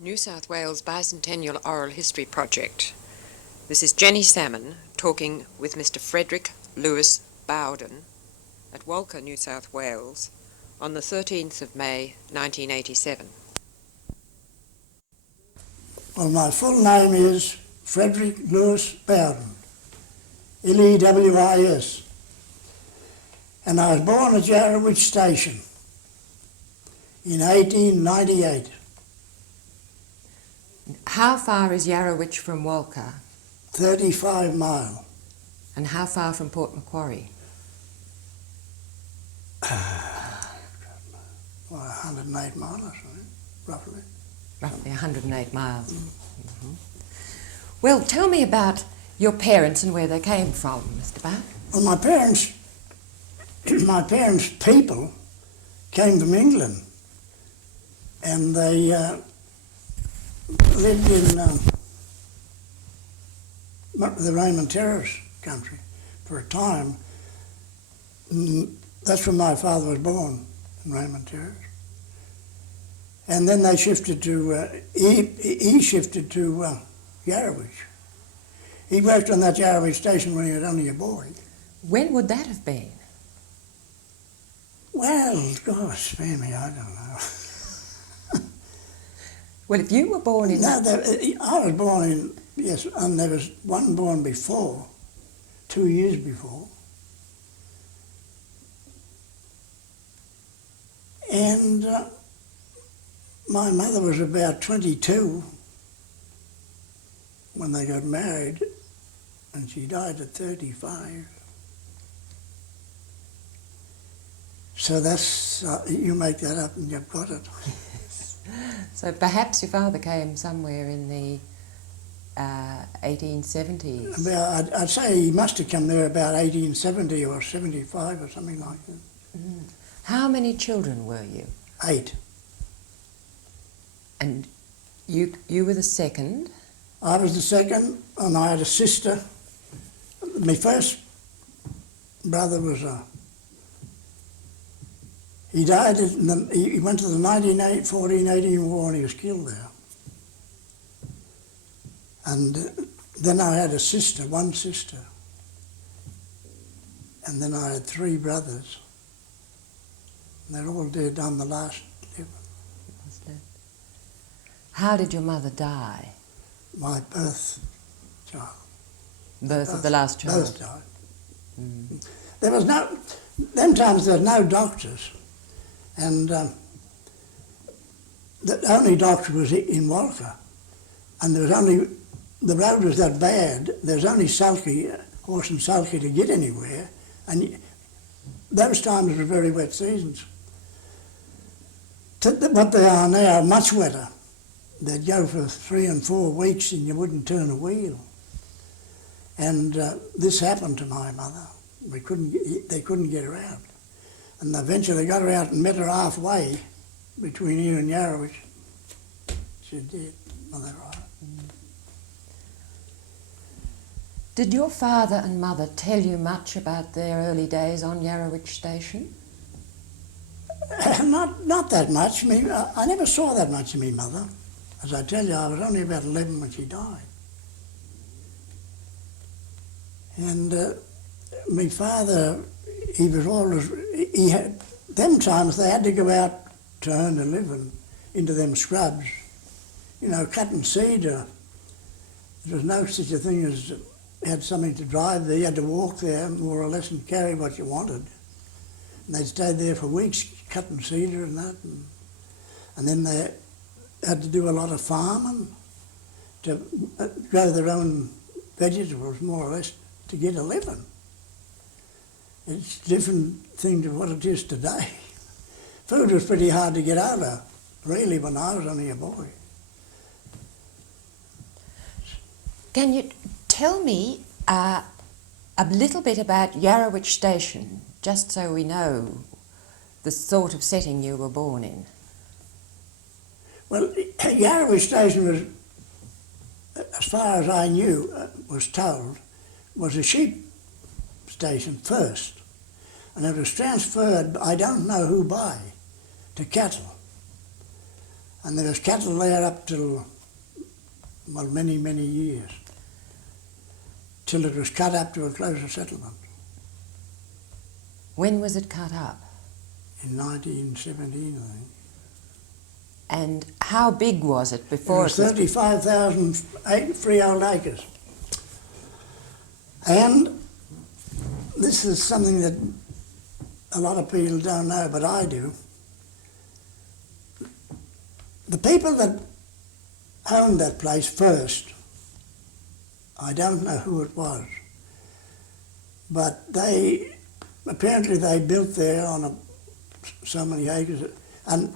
New South Wales Bicentennial Oral History Project. This is Jenny Salmon talking with Mr. Frederick Bowden at Walcha, New South Wales on the 13th of May 1987. Well, my full name is Frederick Bowden, L-E-W-I-S, and I was born at Yarrawitch Station in 1898. How far is Yarrawitch from Walcha? 35 mile. And how far from Port Macquarie? Well, 108 miles or something, roughly. Roughly 108 miles. Mm-hmm. Well, tell me about your parents and where they came from, Mr. Bowden. Well, my parents' people came from England, and they lived in the Raymond Terrace country for a time. That's where my father was born, in Raymond Terrace. And then they shifted to, he shifted to Yarrawitch. He worked on that Yarrawitch station when he was only a boy. When would that have been? Well, gosh, spare me, I don't know. Well, if you were born in... No, I was born in, yes, and there was one born before, 2 years before. And my mother was about 22 when they got married, and she died at 35. So that's, you make that up and you've got it. So perhaps your father came somewhere in the 1870s. I'd say he must have come there about 1870 or 75 or something like that. Mm. How many children were you? 8. And you were the second? I was the second, and I had a sister. My first brother was he died, he went to the 1418 war and he was killed there. And then I had a sister, one sister. And then I had 3 brothers. And they're all dead on the last living. How did your mother die? My birth child. Birth of the last child? Both died. Mm. There was no, them times there were no doctors. And the only doctor was in Walcha. And there was only, the road was that bad, there was only sulky, horse and sulky to get anywhere. And those times were very wet seasons. What they are now, much wetter. They'd go for 3 and 4 weeks and you wouldn't turn a wheel. And this happened to my mother. They couldn't get her out. And eventually they got her out and met her halfway between here and Yarrawitch. She did. Well, they're right. Did your father and mother tell you much about their early days on Yarrawitch Station? Not that much. I never saw that much of my mother. As I tell you, I was only about 11 when she died. And my father, he was always, he had, them times they had to go out to earn a living into them scrubs. You know, cutting cedar. There was no such a thing as had something to drive there. You had to walk there more or less and carry what you wanted. And they stayed there for weeks cutting cedar and that. And then they had to do a lot of farming to grow their own vegetables more or less to get a living. It's a different thing to what it is today. Food was pretty hard to get out of, really, when I was only a boy. Can you tell me a little bit about Yarrawitch Station, just so we know the sort of setting you were born in? Well, Yarrawitch Station was, as far as I knew, was told, was a sheep station first. And it was transferred, I don't know who by, to cattle. And there was cattle there up till, well, many, many years, till it was cut up to a closer settlement When was it cut up? in 1917, I think. And how big was it It before was 35,000 freehold acres. And this is something that a lot of people don't know, but I do. The people that owned that place first, I don't know who it was, but apparently they built there on so many acres, and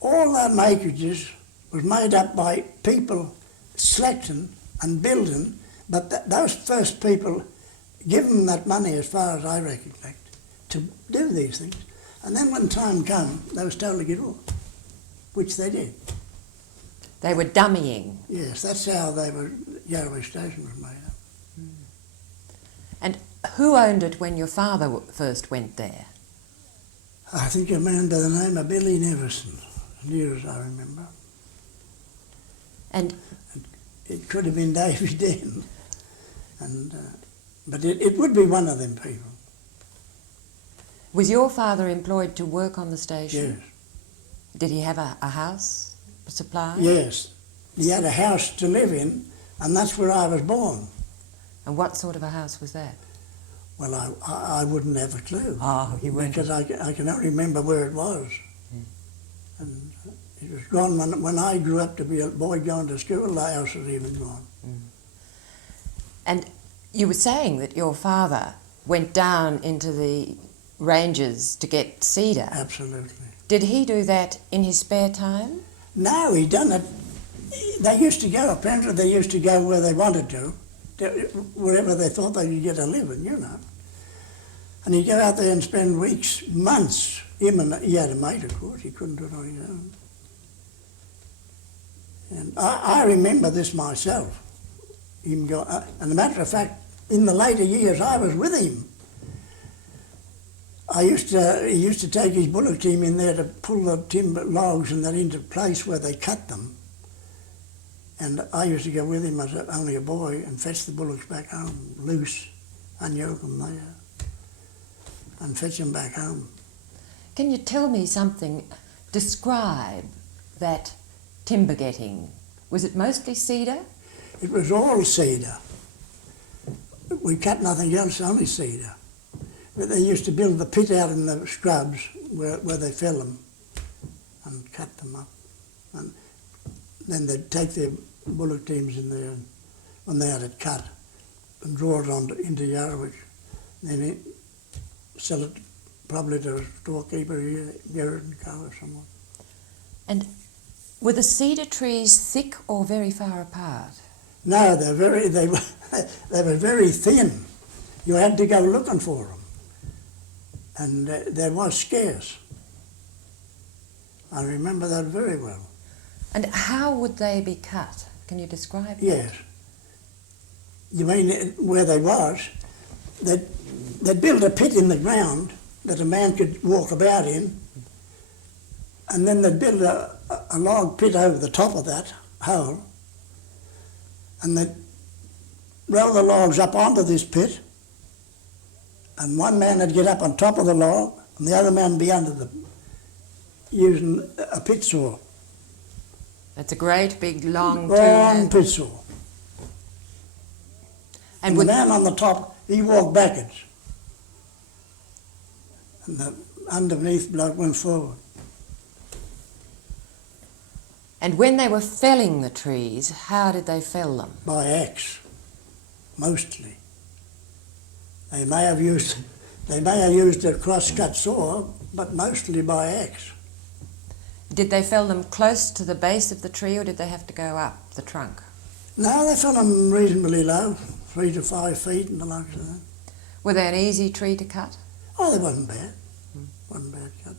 all that acreages was made up by people selecting and building, but those first people give them that money, as far as I recollect, to do these things. And then when time came, they was told to get off, which they did. They were dummying. Yes, that's how Yarrawee Station was made up. And who owned it when your father first went there? I think a man by the name of Billy Neverson, as near as I remember. And it could have been David then, but it would be one of them people. was your father employed to work on the station? Yes. Did he have a house supply? Yes. He had a house to live in, and that's where I was born. And what sort of a house was that? Well, I wouldn't have a clue. Oh, you weren't. Because I can only remember where it was. And it was gone when I grew up to be a boy going to school, the house was even gone. And you were saying that your father went down into the ranges to get cedar. Absolutely. Did he do that in his spare time? No, he done it. They used to go, apparently they used to go where they wanted to wherever they thought they could get a living, you know. And he'd go out there and spend weeks, months. He had a mate, of course, he couldn't do it on his own. And I remember this myself. And as a matter of fact, in the later years, I was with him. He used to take his bullock team in there to pull the timber logs and that into place where they cut them. And I used to go with him as only a boy and fetch the bullocks back home, loose, unyoke them there, and fetch them back home. Can you tell me something? Describe that timber getting. Was it mostly cedar? It was all cedar. We cut nothing else, only cedar. But they used to build the pit out in the scrubs where they fell them and cut them up. And then they'd take their bullock teams in there when they had it cut and draw it into Yarrawee. Then sell it probably to a storekeeper here, Garrett and Co. or someone. And were the cedar trees thick or very far apart? No, they were very thin. You had to go looking for them. And they was scarce. I remember that very well. And how would they be cut? Can you describe that? Yes. You mean where they was? They'd build a pit in the ground that a man could walk about in, and then they'd build a log pit over the top of that hole, and they'd roll the logs up onto this pit, and one man would get up on top of the log, and the other man would be under using a pit saw. That's a great big long pit saw. And the man on the top, he walked backwards. And the underneath bloke went forward. And when they were felling the trees, how did they fell them? By axe, mostly. They may have used a cross-cut saw, but mostly by axe. Did they fell them close to the base of the tree, or did they have to go up the trunk? No, they fell them reasonably low, 3 to 5 feet and the likes of that. Were they an easy tree to cut? Oh, they wasn't bad. Wasn't bad cut.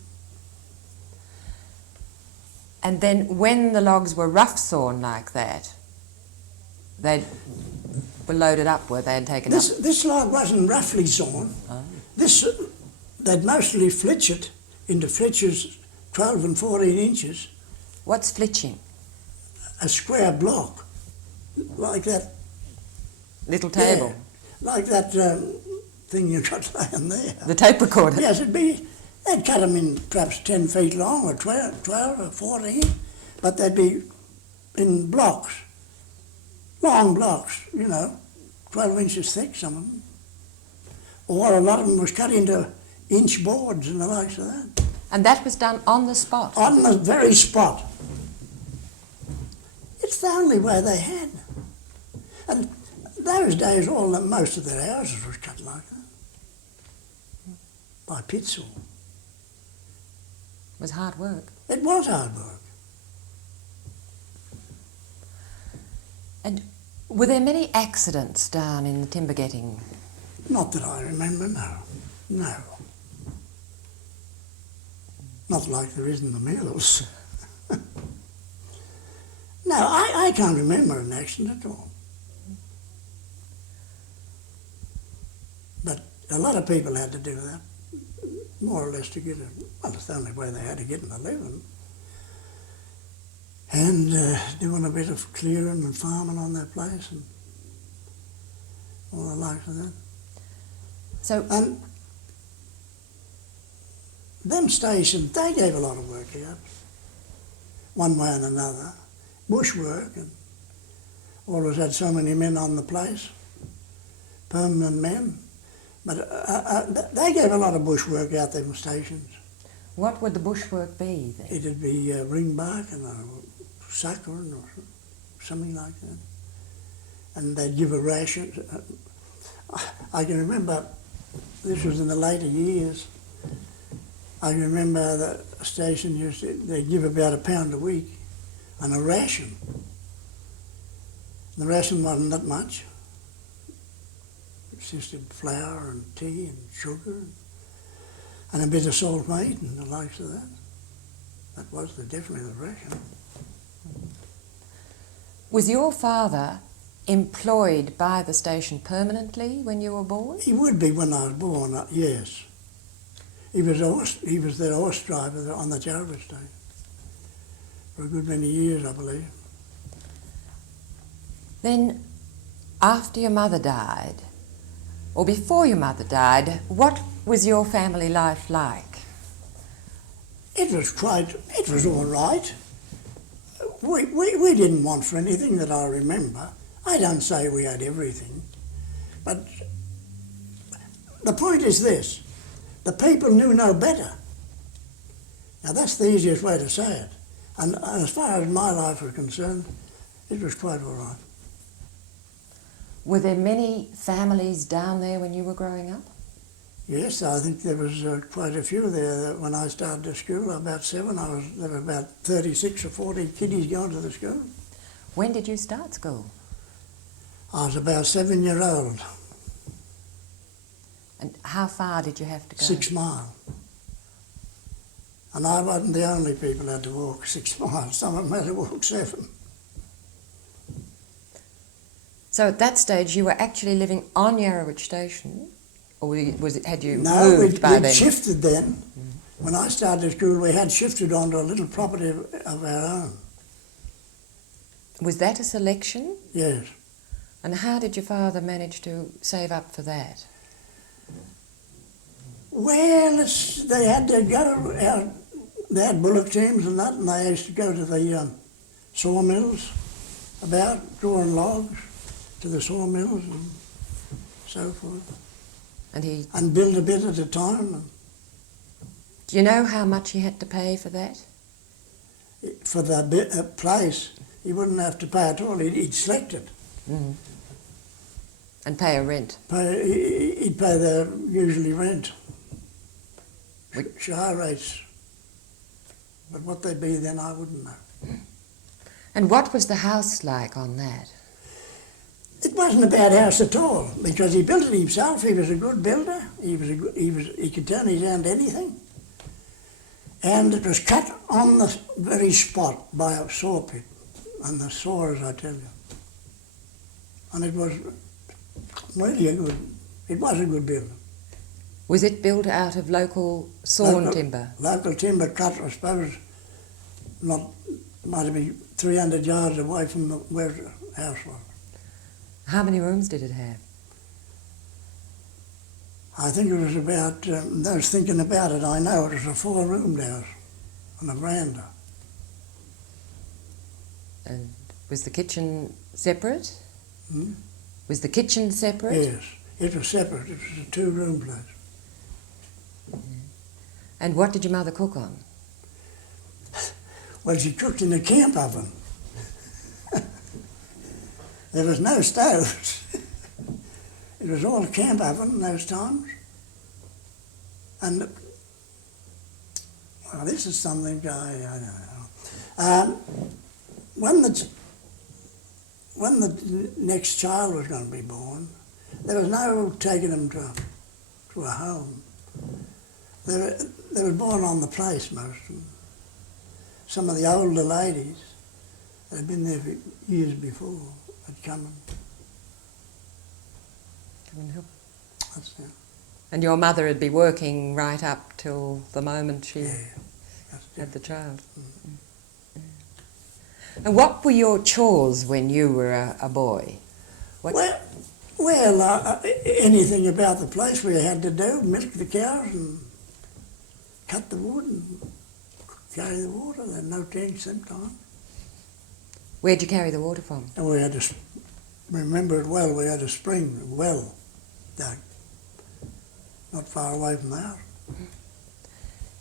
And then when the logs were rough sawn like that, they were loaded up, were they, and taken up? This log wasn't roughly sawn. Oh. They'd mostly flitch it into flitches 12 and 14 inches, What's flitching? A square block, like that. Little table? Yeah, like that thing you got laying there. The tape recorder? Yes, they'd cut them in perhaps 10 feet long or 12 or 14, but they'd be in blocks, long blocks, 12 inches thick, some of them. Or a lot of them was cut into inch boards and the likes of that. And that was done on the spot? On the very spot. It's the only way they had. And those days, most of their houses was cut like that, by pit saw. It was hard work. It was hard work. And were there many accidents down in the timber getting? Not that I remember, no. No. Not like there is in the mills. No, I can't remember an accident at all. But a lot of people had to do that, more or less to get it's the only way they had to get in a living. And doing a bit of clearing and farming on their place and all the likes of that. And them stations, they gave a lot of work out, one way and another. Bushwork, and always had so many men on the place, permanent men. But they gave a lot of bushwork out there in stations. What would the bushwork be then? It'd be ringbark and suckering or something like that. And they'd give a ration. I can remember, this was in the later years, I can remember the station they'd give about £1 a week and a ration. The ration wasn't that much. It consisted of flour and tea and sugar and a bit of salt meat and the likes of that. That was definitely the ration. Was your father employed by the station permanently when you were born? He would be when I was born, yes. He was the horse driver on the Chores station for a good many years, I believe. Then, after your mother died, or before your mother died, what was your family life like? It was all right. We didn't want for anything that I remember. I don't say we had everything, but the point is this, the people knew no better. Now that's the easiest way to say it. And as far as my life was concerned, it was quite all right. Were there many families down there when you were growing up? Yes, I think there was quite a few there. When I started to school, about 7, there were about 36 or 40 kiddies going to the school. When did you start school? I was about 7-year-old. And how far did you have to go? 6 miles. And I wasn't the only people who had to walk 6 miles. Some of them had to walk 7. So at that stage you were actually living on Yarrowitch Station, or had you no, moved by then? No, we'd shifted then. When I started school, we had shifted onto a little property of our own. Was that a selection? Yes. And how did your father manage to save up for that? Well, they had to go out. They had bullock teams and that, and they used to go to the sawmills about, drawing logs to the sawmills and so forth. And build a bit at a time. Do you know how much he had to pay for that? For the place, he wouldn't have to pay at all. He'd select it. Mm-hmm. And pay a rent? He'd pay the usually rent. Shire rates. But what they'd be then, I wouldn't know. And what was the house like on that? It wasn't a bad house at all, because he built it himself. He was a good builder. He could turn his hand to anything. And it was cut on the very spot by a saw pit, and the saws, I tell you. And it was really a good building. Was it built out of local sawn timber? Local timber cut, I suppose, not Might be 300 yards away from where the house was. How many rooms did it have? I think it was about, I was thinking about it, I know it was a 4-roomed house on a veranda. And was the kitchen separate? Hmm? Was the kitchen separate? Yes, it was separate. It was a 2-room place. And what did your mother cook on? Well, she cooked in a camp oven. There was no stoves. It was all camp oven in those times. And, well, this is something I don't know. When the next child was going to be born, there was no taking them to a home. They were born on the place, most of them. Some of the older ladies that had been there for years before had come Come and help. that's it. And your mother would be working right up till the moment she Yeah, that's had it. the child. And what were your chores when you were a boy? What? Well, anything about the place we had to do, milk the cows and cut the wood and carry the water. There were no tanks sometimes. Where'd you carry the water from? And we had to, remember it well, we had a spring, a well dug, not far away from the house.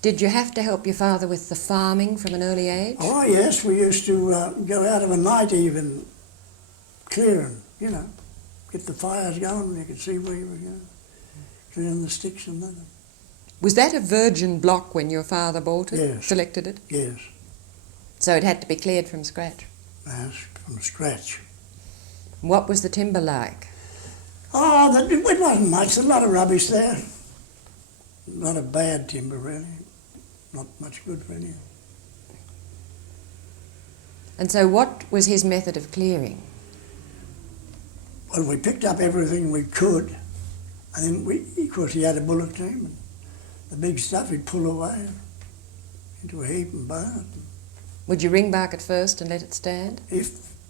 Did you have to help your father with the farming from an early age? Oh yes, we used to go out of a night even, clearing, you know, get the fires going and you could see where you were going, clearing the sticks and that. Was that a virgin block when your father bought it? Yes. Selected it? Yes, So it had to be cleared from scratch? yes, from scratch. What was the timber like? Oh, it wasn't much, a lot of rubbish there. A lot of bad timber really, not much good for anything. And so what was his method of clearing? Well, we picked up everything we could, and then of course he had a bullock team, and the big stuff he'd pull away into a heap and burn it. Would you ring bark it first and let it stand?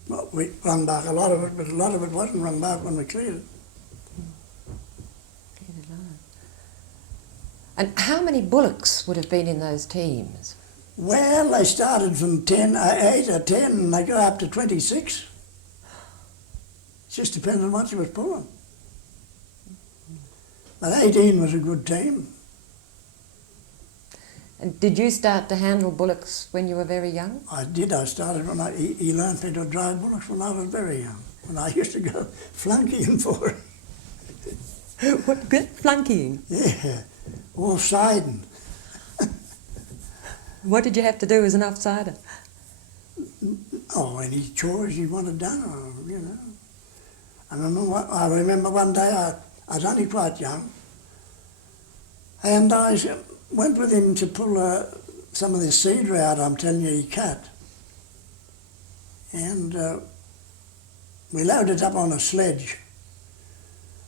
Well, we rung back a lot of it, but a lot of it wasn't rung back when we cleared it. And how many bullocks would have been in those teams? Well, they started from 8 or 10, and they go up to 26. It just depends on what you was pulling. But 18 was a good team. And did you start to handle bullocks when you were very young? I did. I started when he learned me to drive bullocks when I was very young. When I used to go flunkying for it. What good flunkying? Yeah, off-siding. What did you have to do as an offsider? Oh, any chores you wanted done, or, you know. I remember one day I was only quite young, and I went with him to pull some of this cedar out I'm telling you he cut. And we loaded it up on a sledge.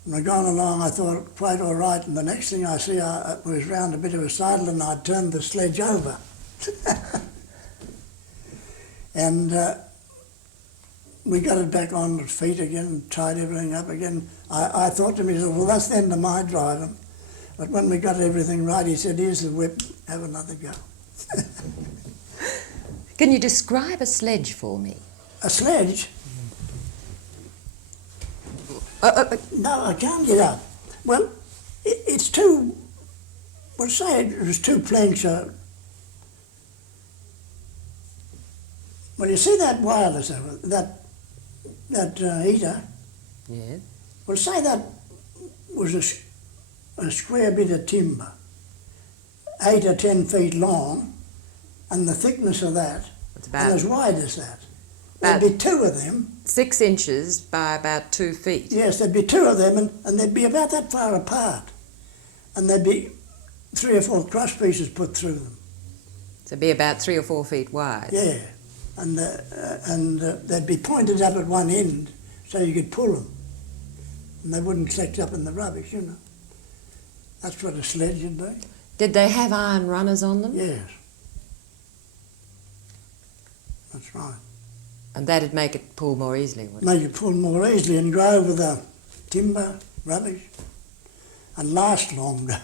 And we're going along, I thought, quite all right, and the next thing I see, I was round a bit of a saddle and I turned the sledge over. And we got it back on its feet again and tied everything up again. I thought to myself, well, that's the end of my driving. But when we got everything right, he said, here's the whip, have another go. Can you describe a sledge for me? A sledge? No, I can't get up. Well, it's two, well, say it was 2 planks. Well, you see that wireless, that heater? Yeah. Well, say that was a square bit of timber, 8 or 10 feet long, and the thickness of that, It's and about as wide as that. There'd be 2 of them. 6 inches by about 2 feet. Yes, there'd be 2 of them, and they'd be about that far apart. And there'd be 3 or 4 cross pieces put through them. So it'd be about 3 or 4 feet wide. Yeah, and they'd be pointed up at one end so you could pull them. And they wouldn't collect up in the rubbish, you know. That's what a sledge would be. Did they have iron runners on them? Yes. That's right. And that'd make it pull more easily, would it? Make it pull more easily and grow over the timber, rubbish, and last longer.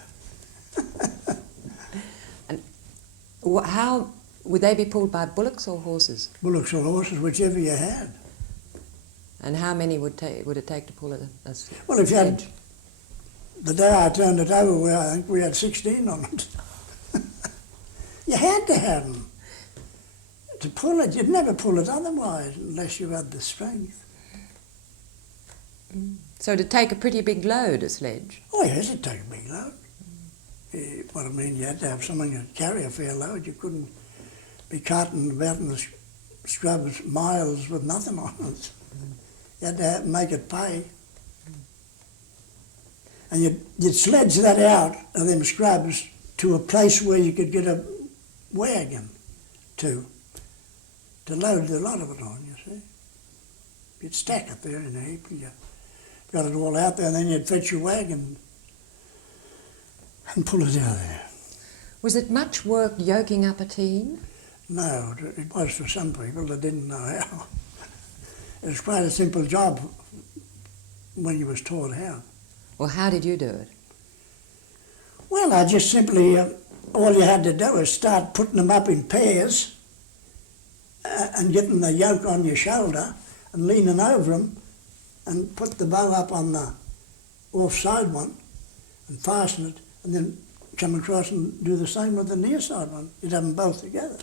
How would they be pulled by bullocks or horses? Bullocks or horses, whichever you had. And how many would it take to pull a Well, if you had, sledge? the day I turned it over, I think we had 16 on it. You had to have them. To pull it, you'd never pull it otherwise unless you had the strength. So it'd take a pretty big load, a sledge. Oh yes, it'd take a big load. What I mean, you had to have something to carry a fair load. You couldn't be carting about in the scrubs miles with nothing on it. You had to make it pay. And you'd sledge that out of them scrubs to a place where you could get a wagon to load a lot of it on, you see. You'd stack it there in a heap, and you got it all out there, and then you'd fetch your wagon and pull it out of there. Was it much work yoking up a team? No, it was for some people that didn't know how. It was quite a simple job when you was taught how. Well, how did you do it? Well, I just simply, all you had to do was start putting them up in pairs and getting the yoke on your shoulder and leaning over them and put the bow up on the offside one and fasten it, and then come across and do the same with the near side one. You'd have them both together.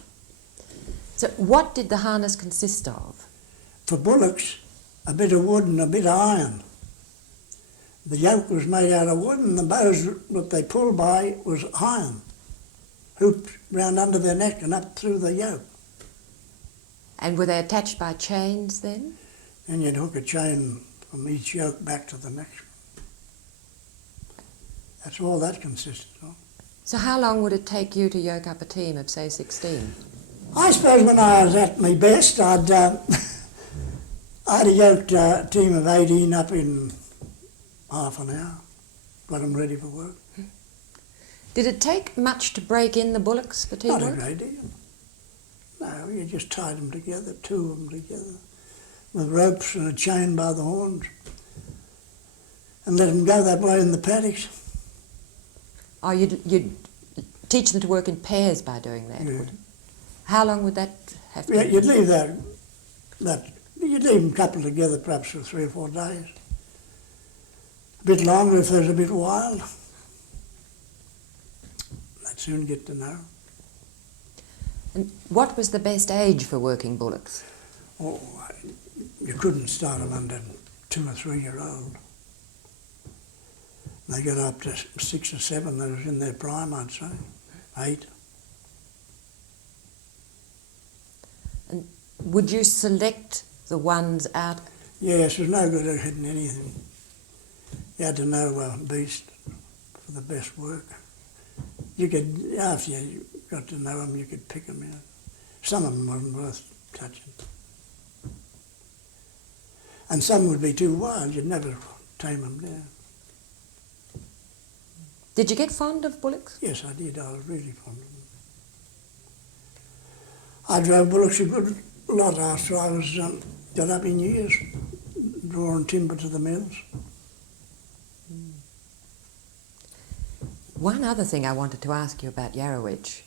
So what did the harness consist of? For bullocks, a bit of wood and a bit of iron. The yoke was made out of wood, and the bows that they pulled by was iron, hooped round under their neck and up through the yoke. And were they attached by chains then? And you'd hook a chain from each yoke back to the next one. That's all that consisted of. So how long would it take you to yoke up a team of, say, 16? I suppose when I was at my best, I'd have yoked a team of 18 up in half an hour, got them ready for work. Did it take much to break in the bullocks for teamwork? Not a great deal. No, you just tied them together, two of them together, with ropes and a chain by the horns, and let them go that way in the paddocks. Oh, you'd teach them to work in pairs by doing that, Yeah. would you? How long would that have to Yeah, be? you'd leave you'd leave them coupled together perhaps for 3 or 4 days. A bit longer if they was a bit wild. They'd soon get to know. And what was the best age for working bullocks? Oh, you couldn't start them under 2 or 3 year old. They got up to 6 or 7, they was in their prime, I'd say. 8. And would you select the ones out? Yes, there's no good at hitting anything. You had to know a beast for the best work. You could, after you got to know them, you could pick them out. Some of them wasn't worth touching. And some would be too wild, you'd never tame them down. Did you get fond of bullocks? Yes, I did. I was really fond of them. I drove bullocks a good lot after I was got up in years, drawing timber to the mills. One other thing I wanted to ask you about Yarrowitch.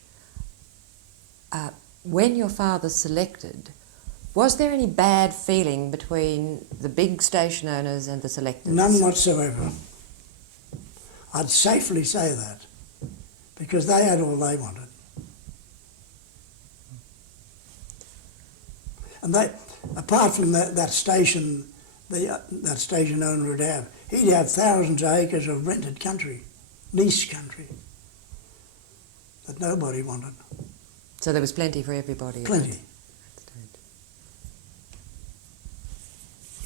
When your father selected, was there any bad feeling between the big station owners and the selectors? None whatsoever. I'd safely say that, because they had all they wanted. And they, apart from that station, that station owner would have, he'd have thousands of acres of rented country, leased country, that nobody wanted. So there was plenty for everybody. Plenty.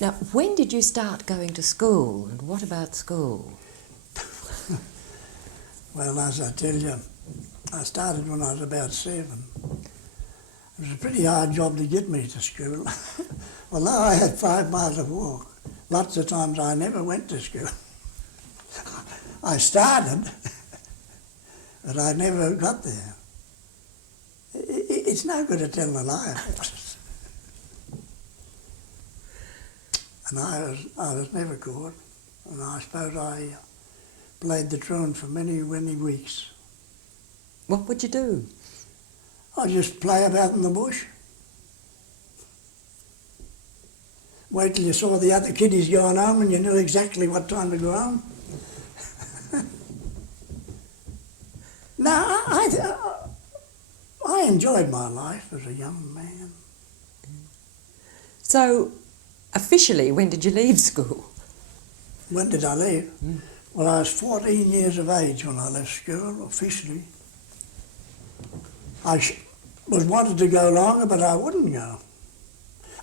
Now, when did you start going to school, and what about school? Well, as I tell you, I started when I was about 7. It was a pretty hard job to get me to school. Although I had 5 miles of walk, lots of times I never went to school. I started, but I never got there. It's no good to tell a lie. And I was never caught, and I suppose I played the truant for many, many weeks. What would you do? I just play about in the bush. Wait till you saw the other kiddies going home and you knew exactly what time to go home. No, I enjoyed my life as a young man. So, officially, when did you leave school? When did I leave? Well, I was 14 years of age when I left school, officially. I was wanted to go longer, but I wouldn't go.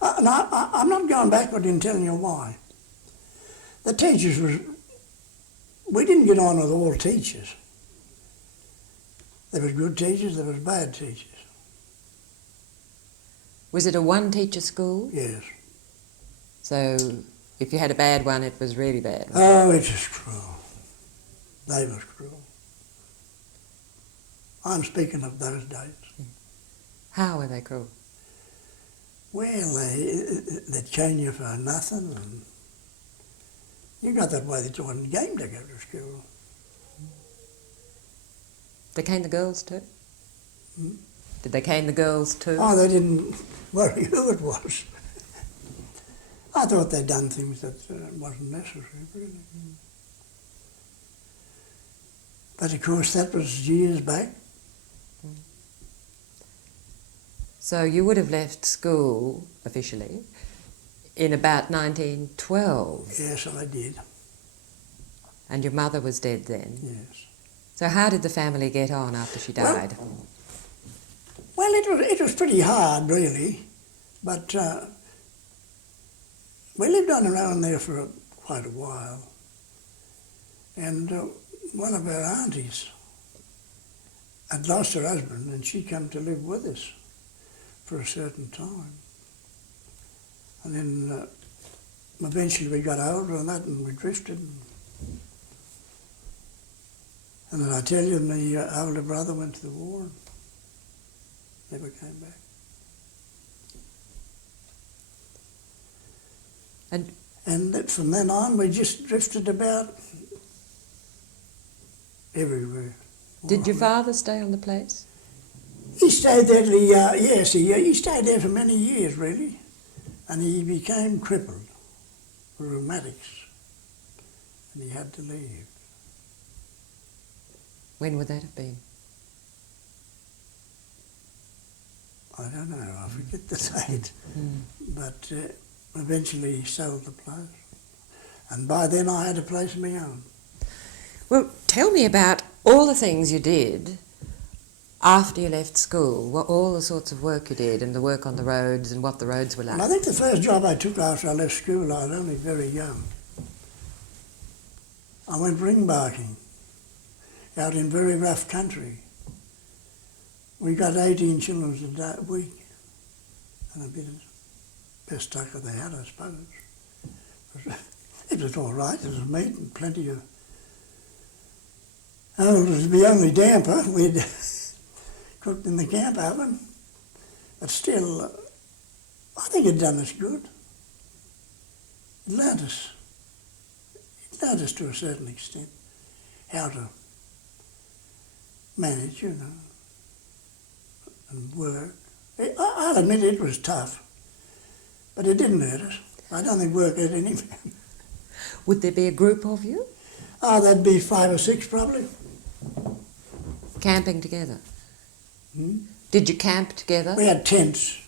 And I'm not going backward in telling you why. The teachers we didn't get on with all teachers. There was good teachers, there was bad teachers. Was it a one-teacher school? Yes. So, if you had a bad one, it was really bad. Oh, it was cruel. They was cruel. I'm speaking of those days. How were they cruel? Well, they'd cane you for nothing, and you got that way that you wasn't game to go to school. They cane the girls too? Hmm? Did they cane the girls too? Oh, they didn't worry who it was. I thought they'd done things that wasn't necessary, really. But of course, that was years back. So you would have left school, officially, in about 1912. Yes, I did. And your mother was dead then? Yes. So how did the family get on after she died? Well, it was pretty hard, really. But we lived on around there for quite a while. And one of our aunties had lost her husband, and she came to live with us for a certain time. And then eventually we got older and that, and we drifted. And then I tell you, my older brother went to the war and never came back. And from then on, we just drifted about everywhere. Did your father stay on the place? He stayed there, yes, he stayed there for many years, really. And he became crippled with rheumatics, and he had to leave. When would that have been? I don't know, I forget the date. But eventually he sold the place. And by then I had a place of my own. Well, tell me about all the things you did after you left school, what all the sorts of work you did and the work on the roads and what the roads were like. And I think the first job I took after I left school, I was only very young. I went ring barking out in very rough country. We got 18 shillings a week and a bit of best tucker they had, I suppose. It was all right, there was meat and plenty of... Oh, it was the only damper we'd cooked in the camp oven. But still, I think it done us good. It learned us to a certain extent how to manage, you know, and work. I'll admit it was tough, but it didn't hurt us. I don't think work hurt any man. Would there be a group of you? Oh, that'd be 5 or 6 probably. Camping together? Hmm? Did you camp together? We had tents.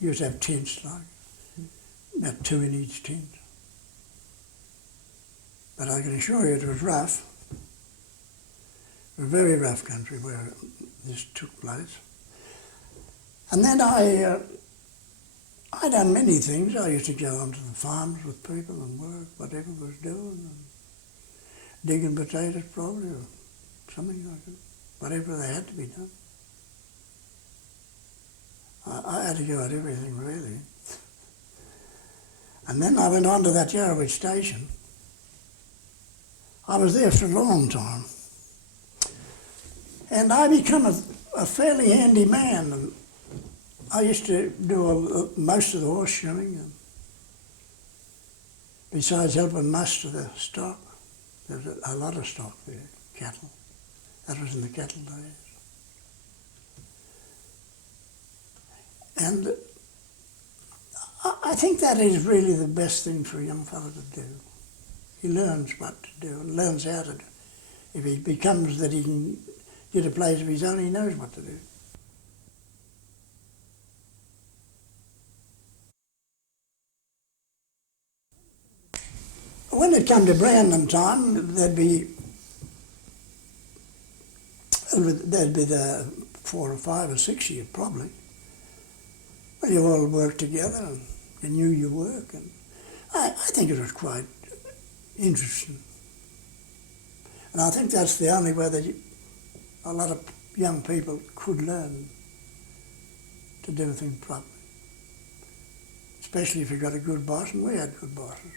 We used to have tents, like, about 2 in each tent. But I can assure you it was rough. It was a very rough country where this took place. And then I done many things. I used to go onto the farms with people and work, whatever was doing, and digging potatoes probably, or something like that, whatever they had to be done. I had to go at everything, really. And then I went on to that Yarrowitch station. I was there for a long time. And I become a fairly handy man. And I used to do most of the horseshoeing. besides helping muster the stock. There was a lot of stock there, cattle. That was in the cattle days. And I think that is really the best thing for a young fellow to do. He learns what to do and learns how to do. If he becomes that he can get a place of his own, he knows what to do. When it come to branding time, there'd be the 4 or 5 or 6 years probably. Well, you all worked together and you knew your work, and I think it was quite interesting. And I think that's the only way that a lot of young people could learn to do things properly. Especially if you got a good boss, and we had good bosses.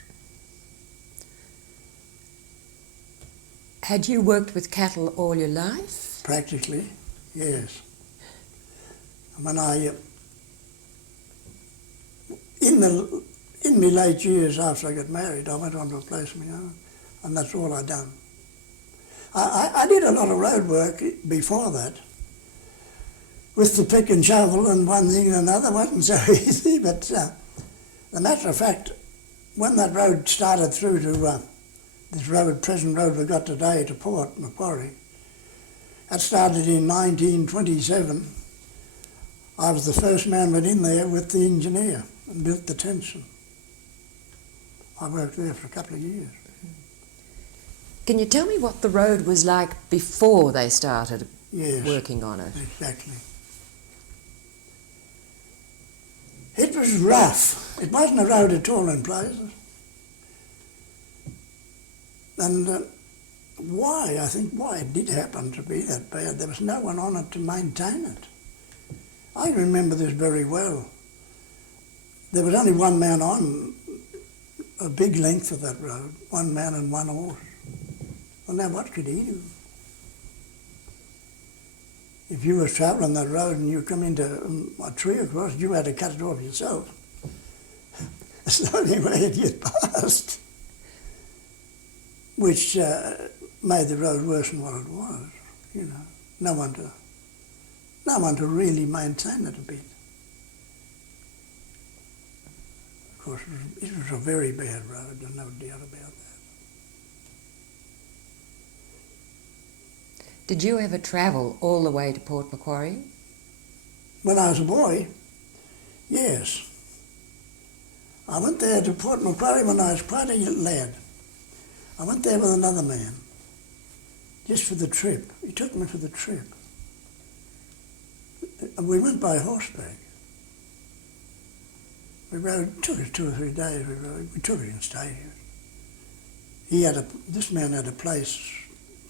Had you worked with cattle all your life? Practically, yes. When I, in my late years after I got married, I went on to a place of my own, and that's all I done. I did a lot of road work before that, with the pick and shovel and one thing and another. Wasn't so easy, but the matter of fact, when that road started through to this road, present road we got today to Port, Macquarie, that started in 1927. I was the first man went in there with the engineer and built the tents. I worked there for a couple of years. Can you tell me what the road was like before they started working on it? Exactly. It was rough. It wasn't a road at all in places. And why it did happen to be that bad, there was no one on it to maintain it. I remember this very well. There was only one man on a big length of that road, one man and one horse. Well, now what could he do? If you were travelling that road and you come into a tree across, you had to cut it off yourself. That's the only way you'd get past. Which made the road worse than what it was, you know. No one to really maintain it a bit. Of course, it was a very bad road, there's no doubt about that. Did you ever travel all the way to Port Macquarie? When I was a boy, yes. I went there to Port Macquarie when I was quite a lad. I went there with another man, just for the trip. He took me for the trip. And we went by horseback. We rode, it took us 2 or 3 days, we took it in stages. This man had a place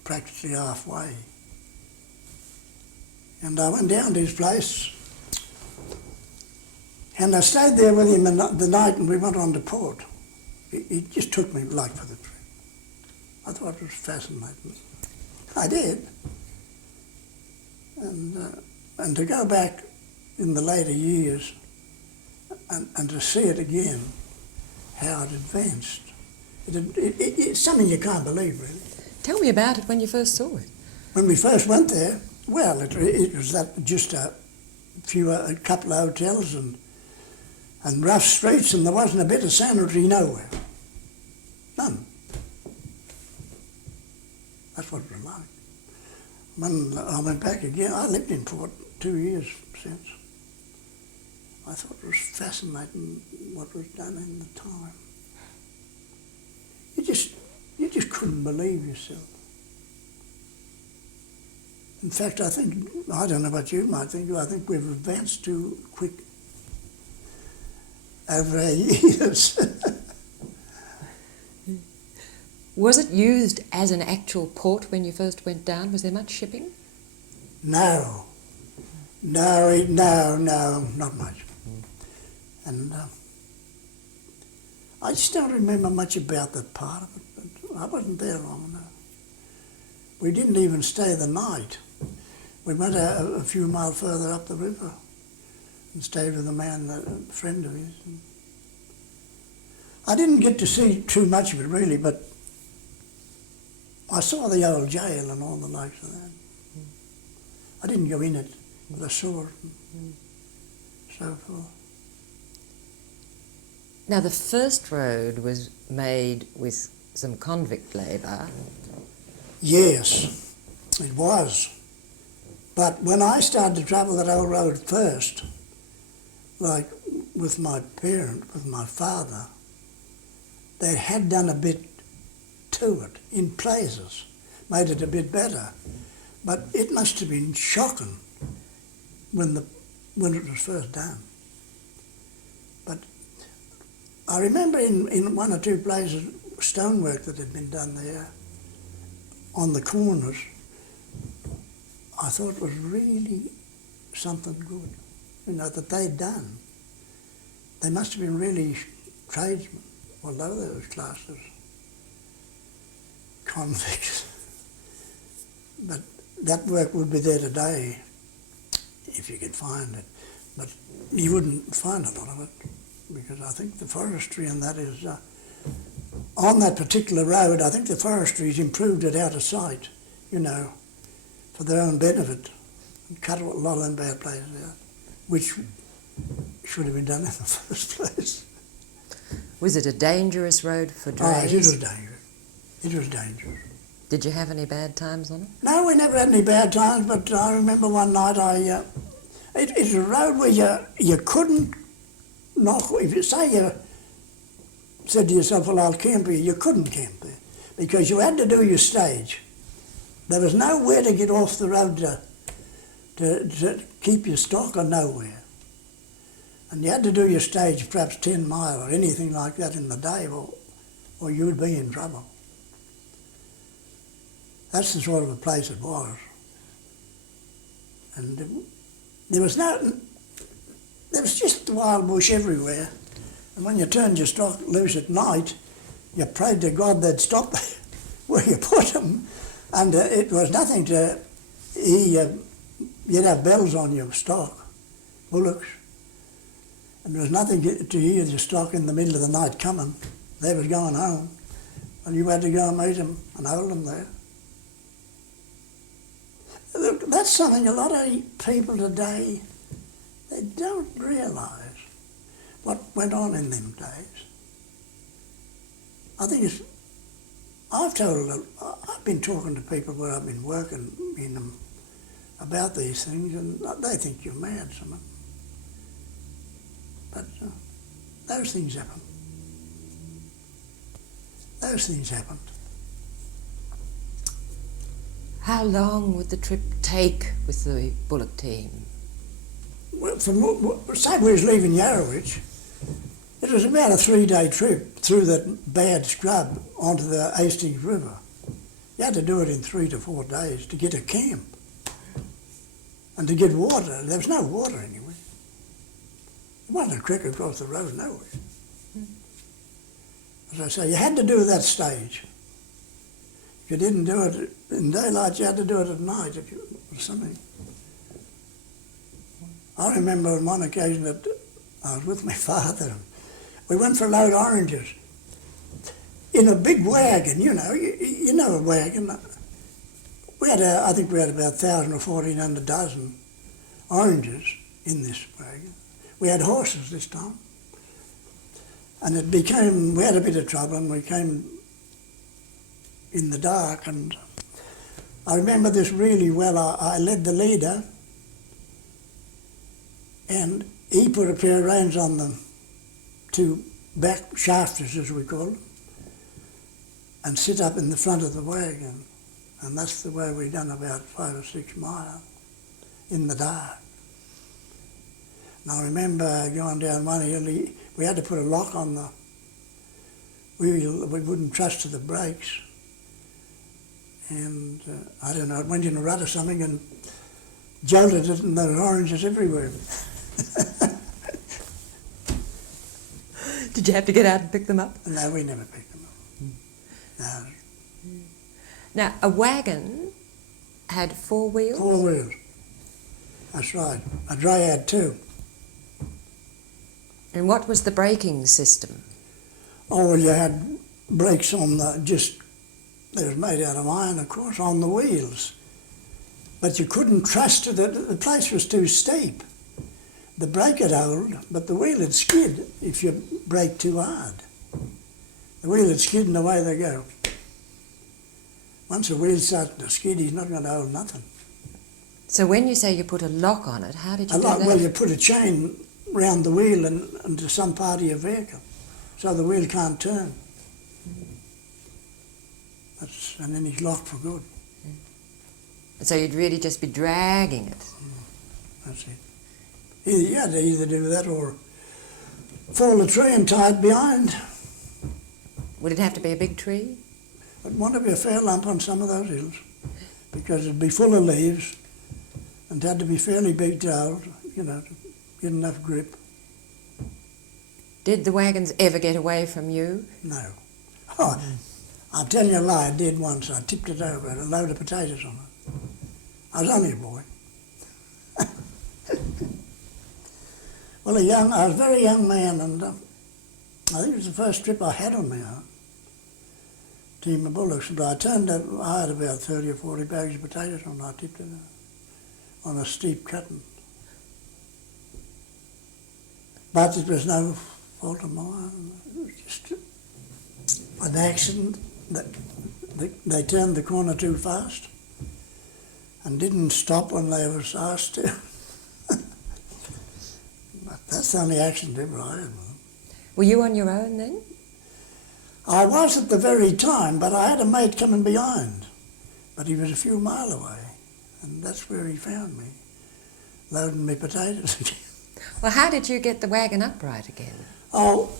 practically halfway. And I went down to his place, and I stayed there with him the night, and we went on to port. He just took me like for the trip. I thought it was fascinating. I did. And to go back in the later years and to see it again, how it advanced. It's something you can't believe, really. Tell me about it when you first saw it. When we first went there, well, it was just a couple of hotels and rough streets, and there wasn't a bit of sanitary nowhere. None. That's what it was like. When I went back again, I lived in Port 2 years since. I thought it was fascinating what was done in the time. You just couldn't believe yourself. In fact, I don't know what you might think, I think we've advanced too quick over our years. Was it used as an actual port when you first went down? Was there much shipping? No, not much. And I just don't remember much about that part of it, but I wasn't there long enough. We didn't even stay the night. We went a few miles further up the river and stayed with a man, a friend of his. I didn't get to see too much of it really, but I saw the old jail and all the likes of that. I didn't go in it, but I saw it and so forth. Now, the first road was made with some convict labour. Yes, it was. But when I started to travel that old road first, like with my father, they had done a bit to it in places, made it a bit better. But it must have been shocking when it was first done. But I remember in one or two places stonework that had been done there on the corners, I thought was really something good, that they'd done. They must have been really tradesmen, although they were classed as convicts. But that work would be there today if you could find it. But you wouldn't find a lot of it because I think the forestry and that is, on that particular road, I think the forestry's improved it out of sight, for their own benefit, and cut a lot of them bad places out, which should have been done in the first place. Was it a dangerous road for drays? Oh, it was dangerous. It was dangerous. Did you have any bad times on it? No, we never had any bad times, but I remember one night it's a road where you couldn't knock, if you say you said to yourself, well, I'll camp here, you couldn't camp there because you had to do your stage. There was nowhere to get off the road to keep your stock or nowhere. And you had to do your stage perhaps 10 mile or anything like that in the day or you would be in trouble. That's the sort of a place it was. And there was just wild bush everywhere. And when you turned your stock loose at night, you prayed to God they'd stop where you put them. And it was nothing to, you'd have bells on your stock, bullocks. And there was nothing to hear your stock in the middle of the night coming. They was going home. And you had to go and meet them and hold them there. Look, that's something a lot of people today, they don't realise what went on in them days. I think I've been talking to people where I've been working in them about these things and they think you're mad, some of them. But those things happen. Those things happened. How long would the trip take with the Bullock team? Well, say we was leaving Yarrowitch, it was about a 3-day trip through that bad scrub onto the Hastings River. You had to do it in 3 to 4 days to get a camp and to get water. There was no water anywhere. There wasn't a creek across the road nowhere. As I say, you had to do that stage. If you didn't do it in daylight, you had to do it at night or something. I remember on one occasion that I was with my father. We went for a load of oranges in a big wagon, you know a wagon. I think we had about 1,000 or 1,400 dozen oranges in this wagon. We had horses this time. And we had a bit of trouble and we came in the dark, and I remember this really well. I led the leader and he put a pair of reins on the 2 back shafters, as we call them, and sit up in the front of the wagon. And that's the way we done about 5 or 6 miles in the dark. And I remember going down one hill, we had to put a lock on the wheel. We wouldn't trust to the brakes. And I don't know, it went in a rut or something and jolted it, and there were oranges everywhere. Did you have to get out and pick them up? No, we never picked them up. No. Now, a wagon had 4 wheels? 4 wheels. That's right. A dray had 2. And what was the braking system? Oh, well, you had brakes on they was made out of iron, of course, on the wheels. But you couldn't trust it, the place was too steep. The brake would hold, but the wheel would skid if you brake too hard. The wheel would skid and away they go. Once the wheel starts to skid, he's not going to hold nothing. So when you say you put a lock on it, how did you do that? Well, you put a chain round the wheel and to some part of your vehicle, so the wheel can't turn. And then he's locked for good. So you'd really just be dragging it. That's it. You had to either do that or fall a tree and tie it behind. Would it have to be a big tree? It'd want to be a fair lump on some of those hills, because it'd be full of leaves and had to be fairly big to hold, to get enough grip. Did the wagons ever get away from you? No. Oh, I'll tell you a lie, I did once. I tipped it over, had a load of potatoes on it. I was only a boy. Well, I was a very young man, and I think it was the first trip I had on my own. Team of Bullocks, but I had about 30 or 40 bags of potatoes on. I tipped it on a steep cutting. But it was no fault of mine. It was just an accident. They turned the corner too fast and didn't stop when they was asked to. But that's the only accident ever I had. Were you on your own then? I was at the very time, but I had a mate coming behind. But he was a few mile away, and that's where he found me, loading me potatoes again. Well, how did you get the wagon upright again? Oh,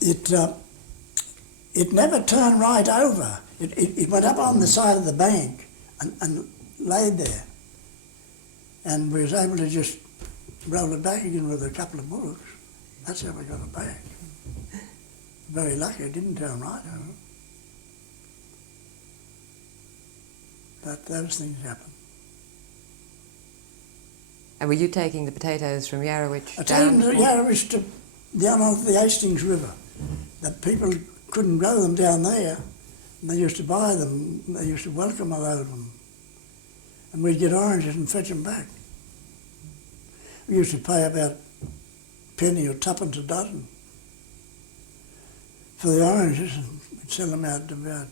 it never turned right over. It went up on the side of the bank and laid there. And we was able to just roll it back again with a couple of bullocks. That's how we got it back. Very lucky it didn't turn right over. But those things happen. And were you taking the potatoes from Yarrowitch I down? told them Yarrowitch to down onto the Hastings River. That people couldn't grow them down there. And they used to buy them. They used to welcome a load of them. And we'd get oranges and fetch them back. We used to pay about a penny or tuppence a dozen for the oranges, and we'd sell them out to about a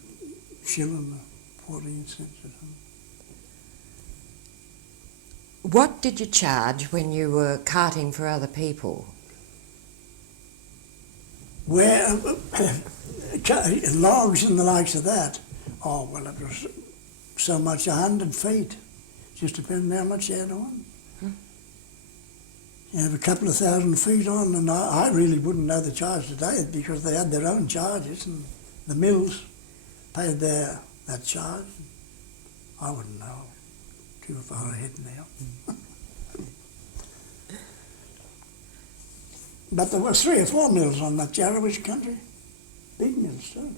shilling or 14 cents or something. What did you charge when you were carting for other people? Where logs and the likes of that, oh, well, it was so much 100 feet. Just depending how much you had on. You have a couple of 1,000 feet on, and I really wouldn't know the charge today because they had their own charges, and the mills paid that charge. I wouldn't know. Too far ahead now. But there was 3 or 4 mills on that Yarrowitch country. Big mills too.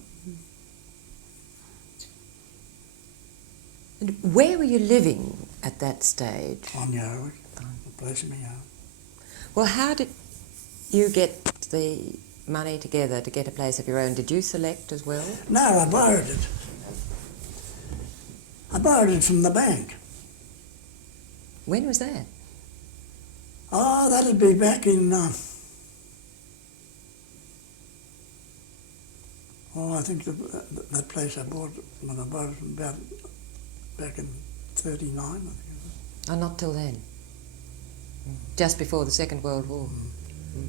And where were you living at that stage? On Yarrowitch, the place of my own. Well, how did you get the money together to get a place of your own? Did you select as well? No, I borrowed it. I borrowed it from the bank. When was that? Oh, that'd be back in, I think that place I bought, when I bought it from about back in 39, I think. Oh, not till then. Just before the Second World War. Yeah.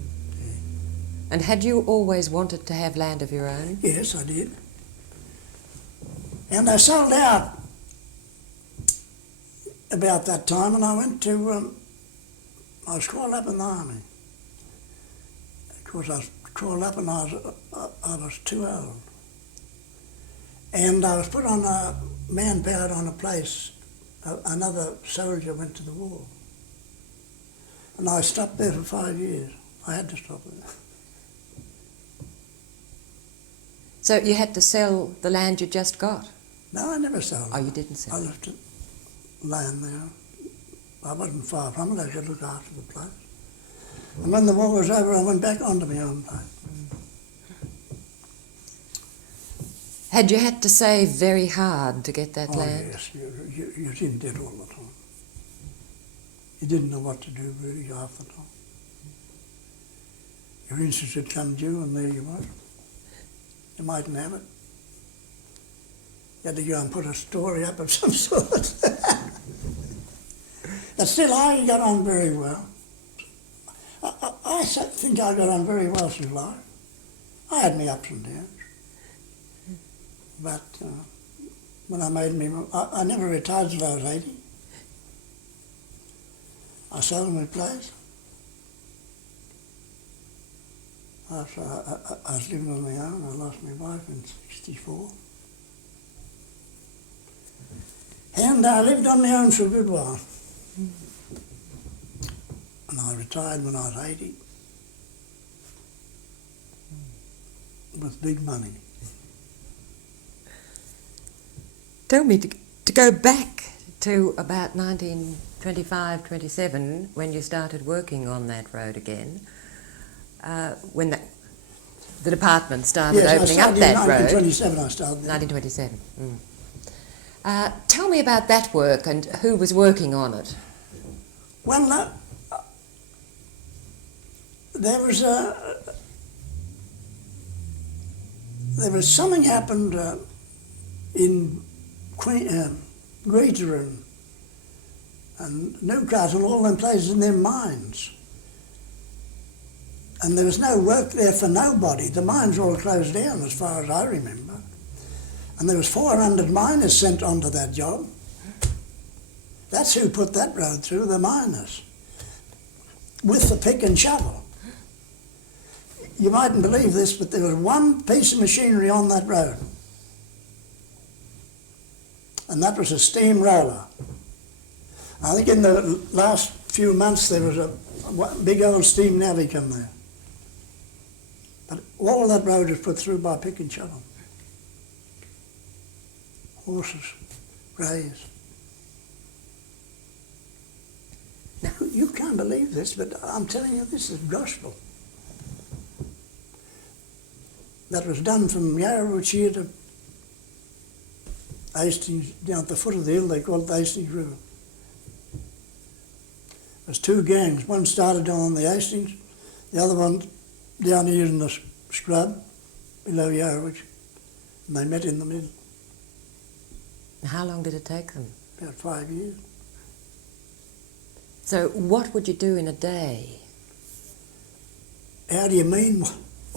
And had you always wanted to have land of your own? Yes, I did. And I sold out about that time, and I went to, I was called up in the army. Of course, I was called up and I was too old. And I was put on a manpower on a place. Another soldier went to the war. And I stopped there for 5 years. I had to stop there. So you had to sell the land you just got? No, I never sold it. Oh, you didn't sell I it? left it laying there. I wasn't far from it. I could look after the place. And when the war was over, I went back onto my own place. Had you had to save very hard to get that land? Yes, you're in debt all the time. You didn't know what to do really half the time. Your interest had come due and there you were. You mightn't have it. You had to go and put a story up of some sort. But still, I got on very well. I think I got on very well through life. I had my ups and downs. But when I never retired till I was 80. I sold my place. I was living on my own. I lost my wife in '64. And I lived on my own for a good while. And I retired when I was 80. With big money. Tell me, to go back to about 1925, 27, when you started working on that road again, when the department started opening up that road. 1927 I started there. 1927. Tell me about that work and who was working on it. Well, there was something happened in Greater and Newcastle, all them places in them mines. And there was no work there for nobody. The mines were all closed down as far as I remember. And there was 400 miners sent onto that job. That's who put that road through, the miners, with the pick and shovel. You mightn't believe this, but there was one piece of machinery on that road. And that was a steam roller. I think in the last few months there was a big old steam navvy come there. But all that road was put through by pick and shovel. Horses, greys. Now, you can't believe this, but I'm telling you, this is gospel. That was done from Yarrowitch here to Hastings, down at the foot of the hill, they call it the Hastings River. There's two gangs. One started down on the Hastings, the other one down here in the scrub below Yarrowitch, and they met in the middle. How long did it take them? About 5 years. So what would you do in a day? How do you mean?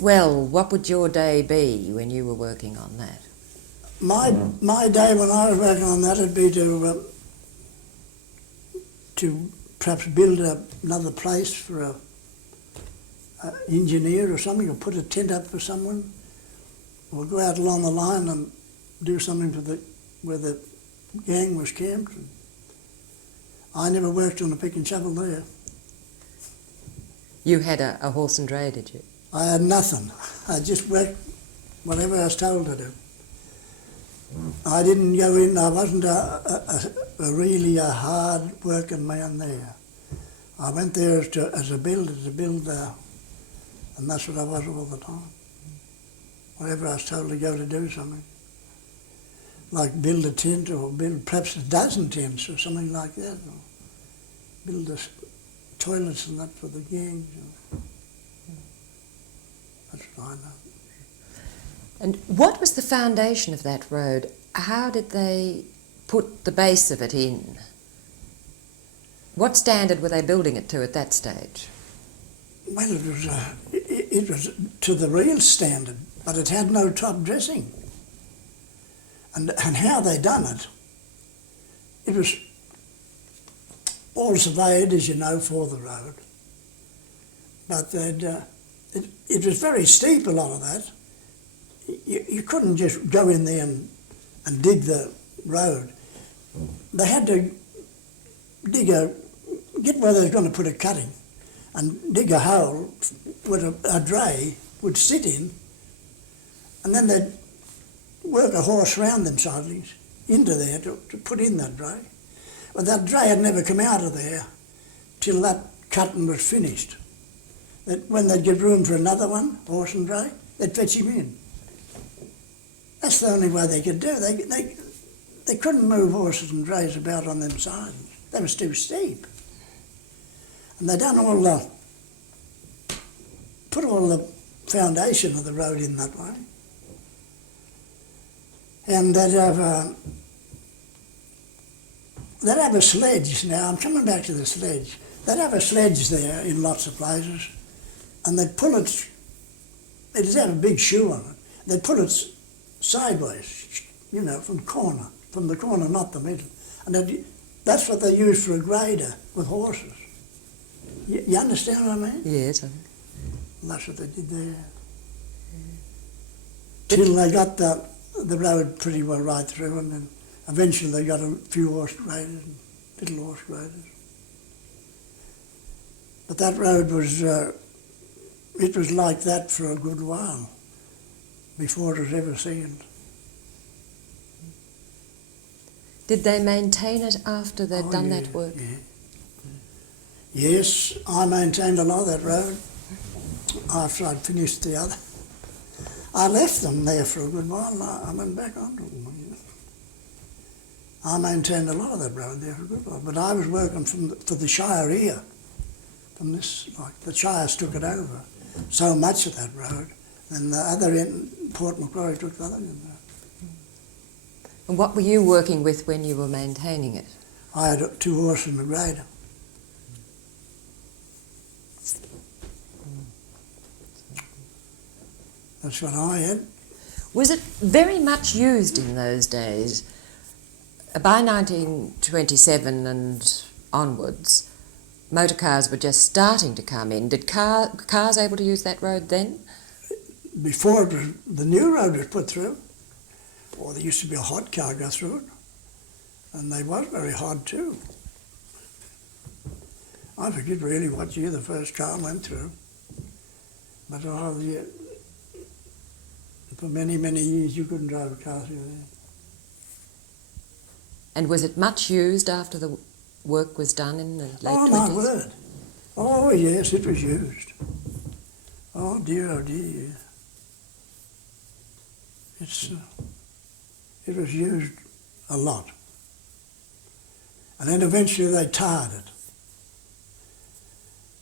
Well, what would your day be when you were working on that? My day when I was working on that would be to perhaps build another place for a engineer or something, or put a tent up for someone, or go out along the line and do something for where the gang was camped. I never worked on a pick and shovel there. You had a horse and dray, did you? I had nothing. I just worked whatever I was told to do. I didn't go in, I wasn't really a hard working man there. I went there as a builder, to build and that's what I was all the time. Whatever I was told to go to do something. Like build a tent or build perhaps a dozen tents or something like that. Or build the toilets and that for the gangs. That's what I know. And what was the foundation of that road? How did they put the base of it in? What standard were they building it to at that stage? Well, it was to the real standard, but it had no top dressing. And how they done it was all surveyed, as you know, for the road. But it was very steep, a lot of that. You couldn't just go in there and dig the road. They had to get where they were going to put a cutting and dig a hole where a dray would sit in, and then they'd work a horse round them sidings into there to put in that dray. But that dray had never come out of there till that cutting was finished. That when they'd get room for another one, horse and dray, they'd fetch him in. That's the only way they could do it. They couldn't move horses and drays about on them sides. They was too steep. And they done put all the foundation of the road in that way. And they'd have a sledge. Now, I'm coming back to the sledge. They'd have a sledge there in lots of places, and they'd pull it, it'd have a big shoe on it. They'd pull it sideways, you know, from the corner, not the middle. And that's what they used for a grader with horses. You understand what I mean? Yes. And that's what they did there. Till they got the road pretty well right through, and then eventually they got a few horse graders and little horse graders. But that road was, it was like that for a good while before it was ever sealed. Did they maintain it after they'd done that work? Yeah. Yes, I maintained a lot of that road after I'd finished the other. I left them there for a good while and I went back onto them. I maintained a lot of that road there for a good while, but I was working for the Shire here. From this, like the Shires took it over, so much of that road, and the other end, Port Macquarie took the other end. And what were you working with when you were maintaining it? I had 2 horses and a grader. That's what I had. Was it very much used in those days? By 1927 and onwards, motor cars were just starting to come in. Did cars able to use that road then? Before the new road was put through, or there used to be a hot car go through it, and they was very hot too. I forget really what year the first car went through, but for many, many years you couldn't drive a car through there. And was it much used after the work was done in the late 20s? Oh, my word. Oh, yes, it was used. Oh, dear, it was used a lot. And then eventually they tarred it.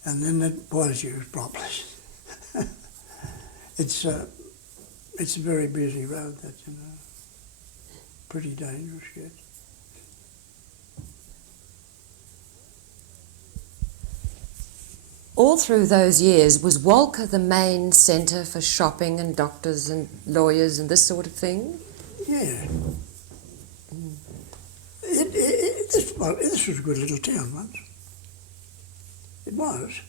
And then it was used properly. It's a very busy road, that, you know. Pretty dangerous yet. All through those years, was Walcha the main centre for shopping and doctors and lawyers and this sort of thing? Yeah. This was a good little town once. It was.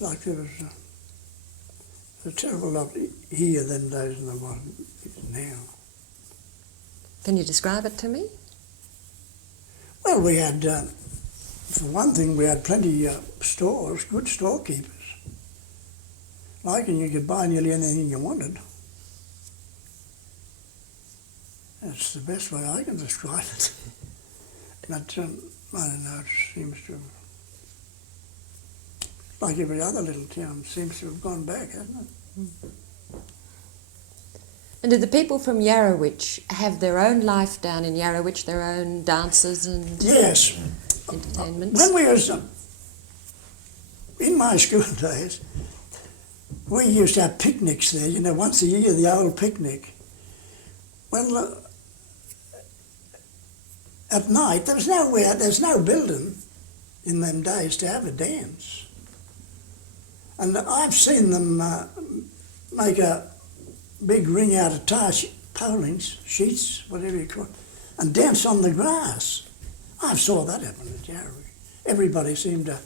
Like there was a terrible lot here them days than there was now. Can you describe it to me? Well, we had, for one thing, we had plenty of stores, good storekeepers. And you could buy nearly anything you wanted. That's the best way I can describe it. But, I don't know, it seems to have, like every other little town, seems to have gone back, hasn't it? And did the people from Yarrowitch have their own life down in Yarrowitch, their own dances and Yes. entertainments? When we was in my school days, we used to have picnics there, you know, once a year, the old picnic. Well, at night, there's no building in them days to have a dance. And I've seen them make a big ring out of polings, sheets, whatever you call it, and dance on the grass. I saw that happen at Yarrowitch. Everybody seemed to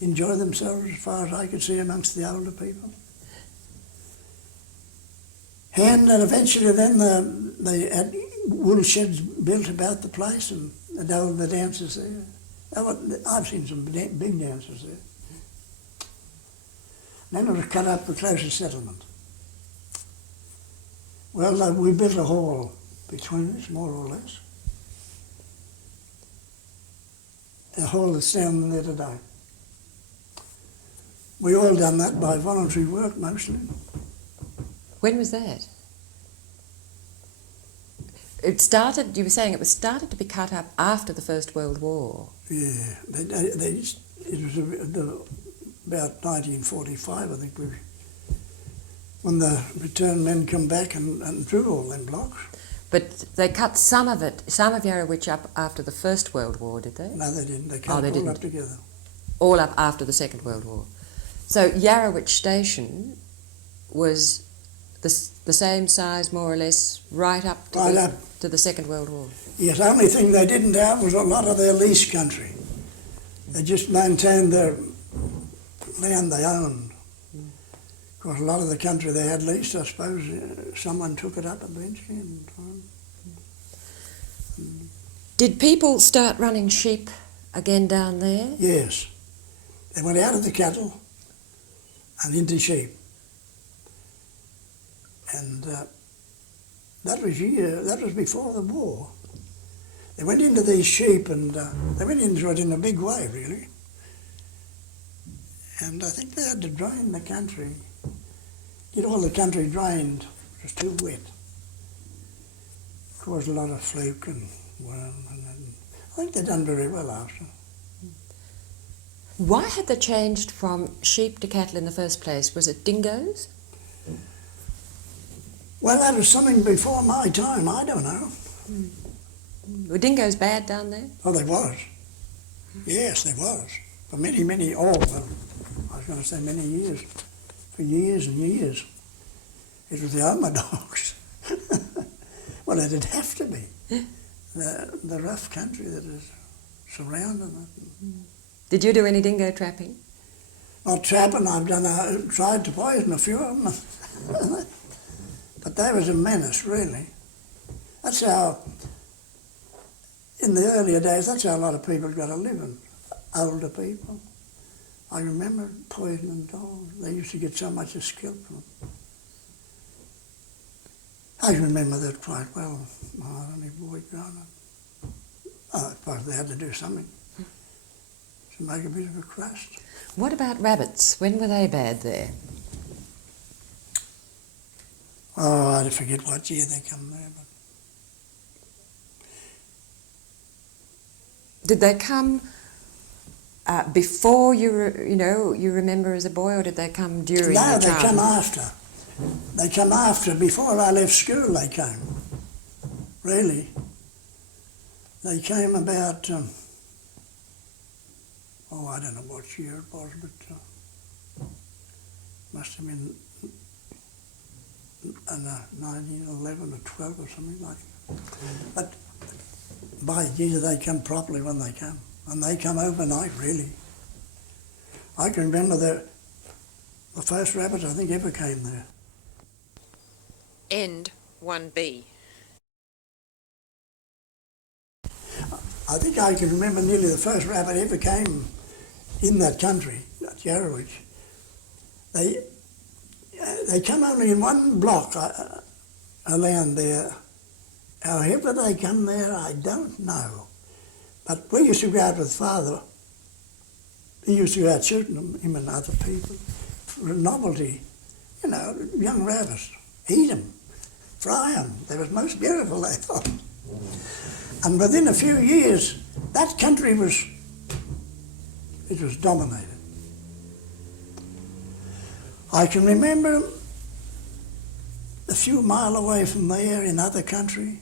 enjoy themselves as far as I could see amongst the older people. And then eventually then they had wool sheds built about the place and all the dances there. I've seen some big dances there. Then it was cut up for closer settlement. Well, we built a hall between us, more or less. A hall that's down there today. We all done that by voluntary work mostly. When was that? It started, you were saying it was started to be cut up after the First World War. Yeah, it was about 1945, I think, when the return men come back and drew all them blocks. But they cut some of Yarrowitch up after the First World War, did they? No, they didn't. They cut it all up together. All up after the Second World War. So Yarrowitch Station was the same size, more or less, right up to the Second World War. Yes, the only thing they didn't have was a lot of their lease country. They just maintained their land they owned. Of course, a lot of the country they had leased, I suppose, someone took it up eventually. Did people start running sheep again down there? Yes. They went out of the cattle and into sheep. And that was before the war. They went into these sheep and they went into it in a big way, really. And I think they had to drain the country, get all the country drained. It was too wet. Caused a lot of fluke and worm. And I think they'd done very well after. Why had they changed from sheep to cattle in the first place? Was it dingoes? Well, that was something before my time, I don't know. Were dingoes bad down there? Oh, they was. Yes, they was. For many, many, I was going to say many years. For years and years. It was the Oma dogs. Well, it'd have to be. The rough country that is surrounding it. Did you do any dingo trapping? Not trapping, I've tried to poison a few of them. But they was a menace, really. That's how, in the earlier days, that's how a lot of people got a living, older people. I remember poisoning dogs. They used to get so much a scalp from them. I remember that quite well. I was only a boy growing up. I suppose they had to do something to make a bit of a crust. What about rabbits? When were they bad there? Oh, I forget what year they come there. But did they come before you remember as a boy, or did they come during your childhood? No, they come after. They come after. Before I left school, they came. Really. They came about, I don't know what year it was, but must have been 1911 or 12 or something like that. But by Jesus, they come properly when they come. And they come overnight, really. I can remember the first rabbits I think ever came there. End 1B. I think I can remember nearly the first rabbit ever came in that country, at Yarrowitch. They come only in one block of land there. However they come there, I don't know. But we used to go out with Father. He used to go out shooting them, him and other people, for a novelty. Young rabbits. Eat them, fry them. They was most beautiful, they thought. And within a few years, that country was dominated. I can remember a few mile away from there in other country,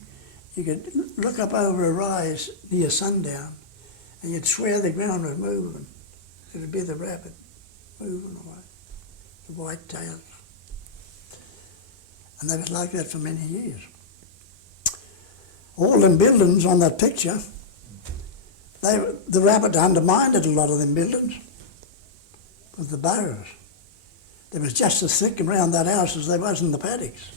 you could look up over a rise near sundown and you'd swear the ground was moving. It would be the rabbit moving away, the white tails. And they was like that for many years. All them buildings on that picture, the rabbit undermined a lot of them buildings with the burrows. They was just as thick around that house as they was in the paddocks.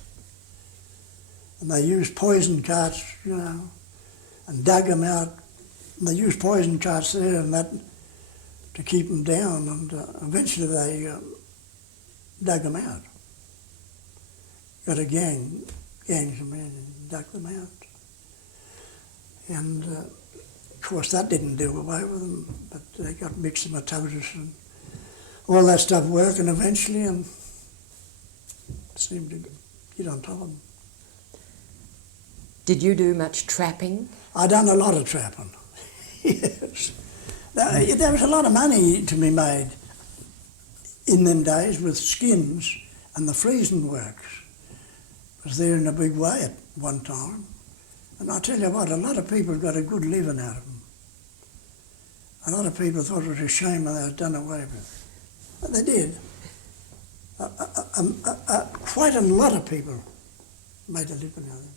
And they used poison carts, and dug them out. And they used poison carts there and that to keep them down. And eventually they dug them out. Got a gangs of men and dug them out. And of course that didn't do away with them, but they got myxomatosis and all that stuff working eventually and seemed to get on top of them. Did you do much trapping? I done a lot of trapping. Yes. There was a lot of money to be made in them days with skins, and the freezing works was there in a big way at one time. And I tell you what, a lot of people got a good living out of them. A lot of people thought it was a shame that they was done away with. But they did. Quite a lot of people made a living out of them.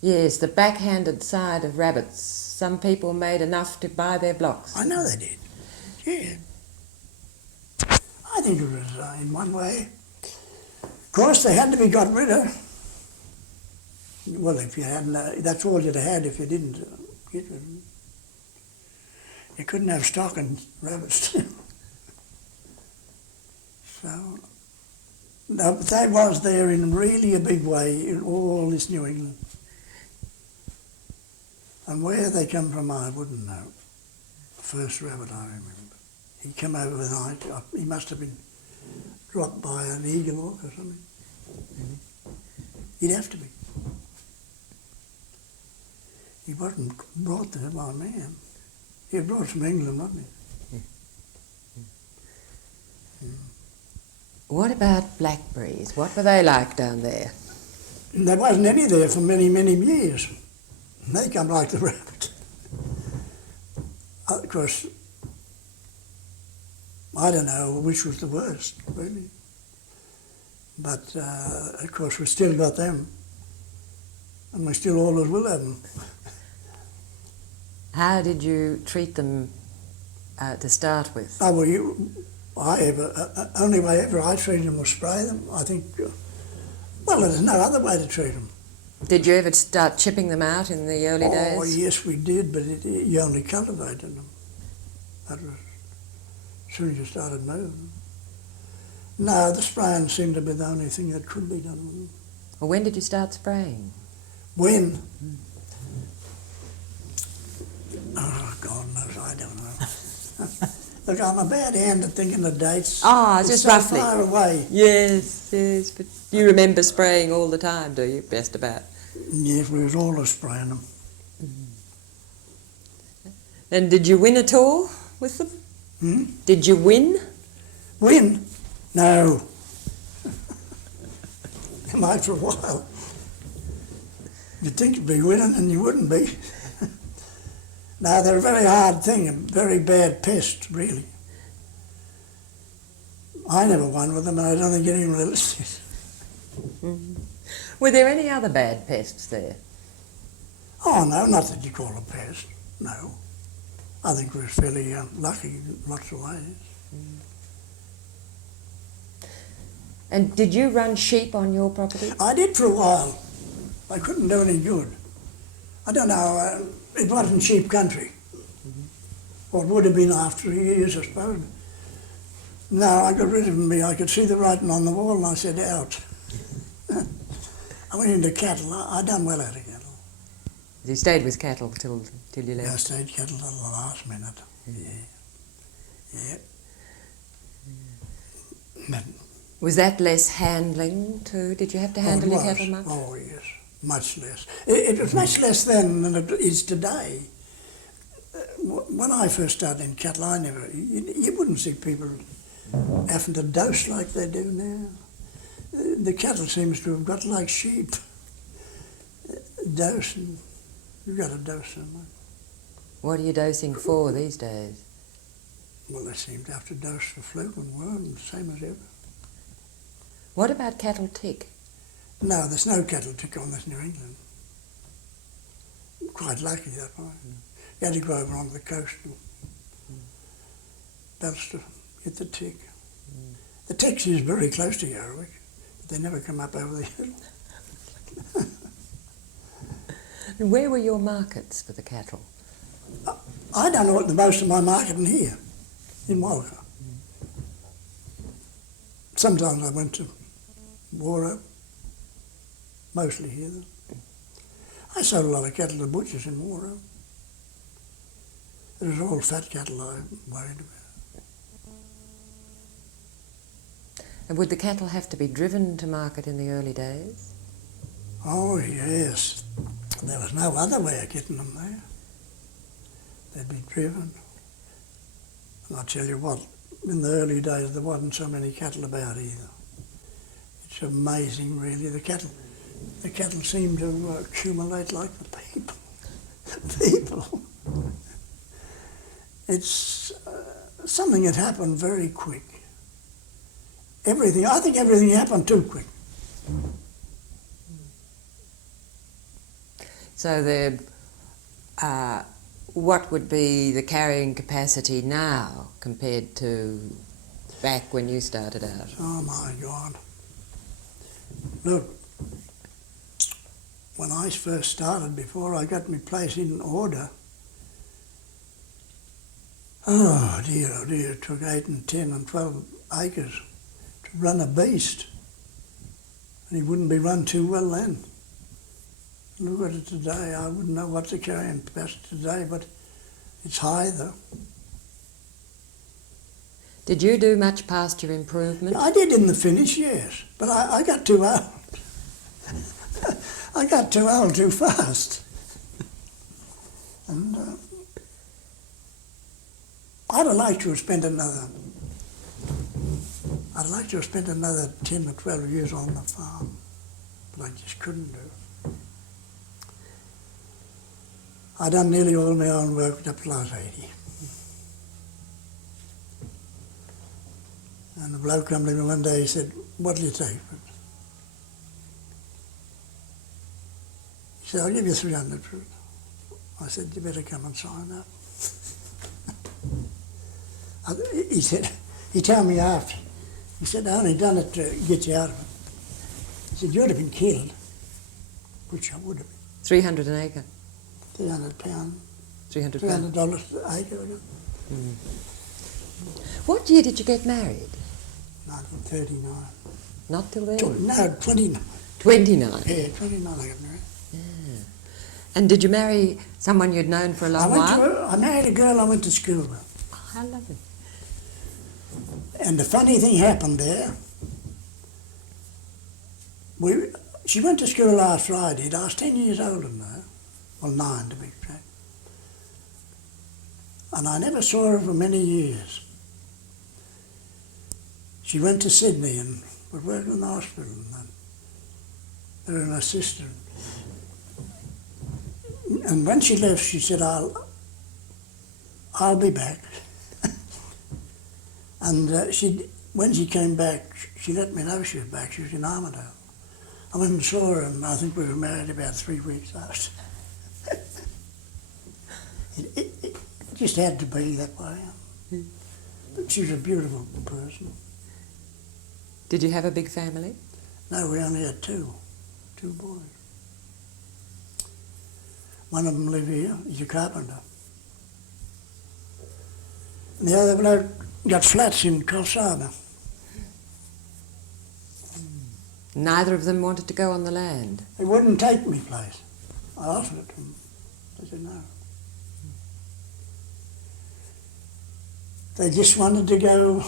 Yes, the backhanded side of rabbits. Some people made enough to buy their blocks. I know they did. Yeah. I think it was in one way. Of course, they had to be got rid of. Well, if you hadn't, that's all you'd have had if you didn't get rid of them. You couldn't have stock and rabbits. So, no, but they was there in really a big way in all this New England. And where they come from, I wouldn't know. The first rabbit I remember. He came overnight. He must have been dropped by an eagle hawk or something. He'd have to be. He wasn't brought there by man. He was brought from England, wasn't he? What about blackberries? What were they like down there? There wasn't any there for many, many years. They come like the rabbit. Of course, I don't know which was the worst, really. But, of course, we still got them. And we still always will have them. How did you treat them to start with? Oh, well, only way ever I treated them was spray them. I think, well, there's no other way to treat them. Did you ever start chipping them out in the early days? Oh, yes, we did, but you only cultivated them. That was as soon as you started moving. No, the spraying seemed to be the only thing that could be done with them. Well, when did you start spraying? When? Oh, God knows, I don't know. Look, I'm a bad hand at thinking of dates. Ah, it's just so roughly. far away. Yes, yes, but you remember spraying all the time, do you? Best about. Yes, we was always spraying them. And did you win at all with them? Hmm? Did you win? Win? No. You might for a while. You'd think you'd be winning and you wouldn't be. No, they're a very hard thing, a very bad pest, really. I never won with them, and I don't think anyone really did. Were there any other bad pests there? Oh, no, not that you call a pest, no. I think we were fairly lucky in lots of ways. And did you run sheep on your property? I did for a while. I couldn't do any good. I don't know, it wasn't sheep country. Or it would have been after years, I suppose. No, I got rid of them. I could see the writing on the wall and I said, out. I went into cattle. I done well out of cattle. You stayed with cattle till you left? Yeah, I stayed cattle till the last minute. Yeah. But Was that less handling too? Did you have to handle your cattle much? Oh, yes, much less. It was much less then than it is today. When I first started in cattle, you wouldn't see people having to dose like they do now. The cattle seems to have got like sheep. Dosing. You've got to dose so much. What are you dosing for these days? Well, they seem to have to dose for flu and worm, the same as ever. What about cattle tick? No, there's no cattle tick on this New England. Quite lucky that way. You had to go over on the coast and belts to get the tick. The ticks is very close to Yarwick, but they never come up over the hill. And where were your markets for the cattle? I done all the most of my marketing here, in Walcha. Sometimes I went to Warrow, mostly here though. I sold a lot of cattle to butchers in Warrow. It was all fat cattle I worried about. And would the cattle have to be driven to market in the early days? Oh, yes. There was no other way of getting them there. They'd be driven. And I tell you what, in the early days there wasn't so many cattle about either. It's amazing, really. The cattle seem to accumulate like the people. People. It's something that happened very quick. I think everything happened too quick. So what would be the carrying capacity now compared to back when you started out? Oh my God. Look, when I first started, before I got my place in order, oh dear, it took 8 and 10 and 12 acres to run a beast. And he wouldn't be run too well then. Look at it today. I wouldn't know what the carrying capacity today, but it's high though. Did you do much pasture improvement? I did in the finish, yes, but I got too old. I got too old too fast. And I'd like to have spent another 10 or 12 years on the farm, but I just couldn't do it. I done nearly all my own work up to I was 80. And the bloke come to me one day, he said, "What'll you take for it?" He said, "I'll give you 300 for it." I said, "You better come and sign up." He said, he told me after, he said, "I only done it to get you out of it." He said, "You'd have been killed," which I would have been. 300 an acre? £300. $300. $300 an acre. What year did you get married? 1939. Not till then? No, 29. 29? Yeah, 29 I got married. Yeah. And did you marry someone you'd known for a long while? I married a girl I went to school with. Oh, how lovely. And the funny thing happened there. She went to school last Friday. I was 10 years older than her. Well, 9 to be exact. And I never saw her for many years. She went to Sydney and was working in the hospital and that. Her and her sister. And when she left, she said, I'll be back. And when she came back, she let me know she was back. She was in Armidale. I went and saw her, and I think we were married about 3 weeks after. It just had to be that way. But she was a beautiful person. Did you have a big family? No, we only had two boys. One of them live here, he's a carpenter. And the other bloke got flats in Coffs Harbour. Neither of them wanted to go on the land? They wouldn't take me place. I offered it to them. They said no. They just wanted to go,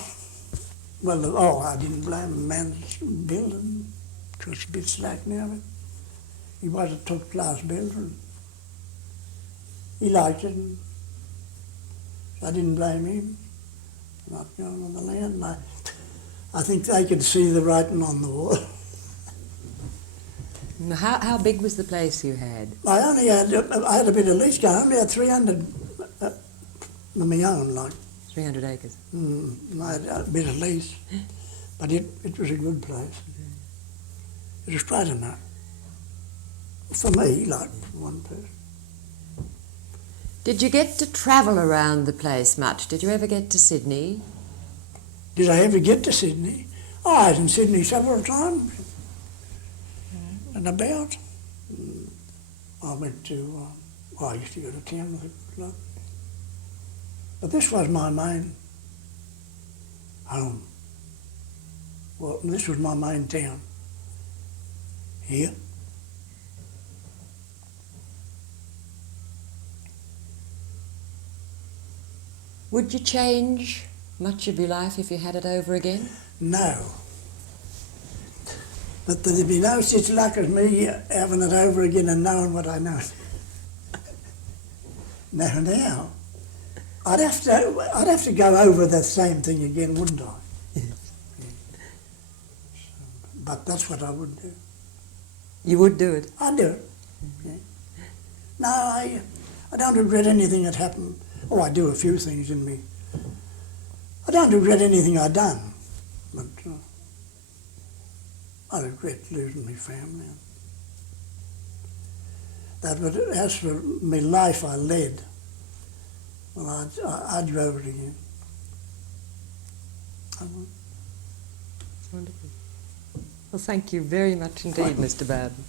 I didn't blame them, man's building. It was a bit slack now, but he was a top-class builder. He liked it, and I didn't blame him for not going on the land. And I think they could see the writing on the wall. How big was the place you had? I had a bit of lease going. I only had 300 of my own, like. 300 acres. I had a bit of lease, but it was a good place. It was quite enough. For me, like one person. Did you get to travel around the place much? Did you ever get to Sydney? Did I ever get to Sydney? Oh, I was in Sydney several times. And about. I went to, I used to go to town with a lot. But this was my main home. Well, this was my main town. Here. Would you change much of your life if you had it over again? No. But there'd be no such luck as me having it over again and knowing what I know. Now, I'd have to go over that same thing again, wouldn't I? Yes. Yeah. But that's what I would do. You would do it? I'd do it. Yeah. No, I don't regret anything that happened. Oh, I do a few things in me. I don't regret anything I've done, but I regret losing my family. That, but as for my life I led, well, I'd go over it again. I would. Wonderful. Well, thank you very much indeed, Mr. Bowden.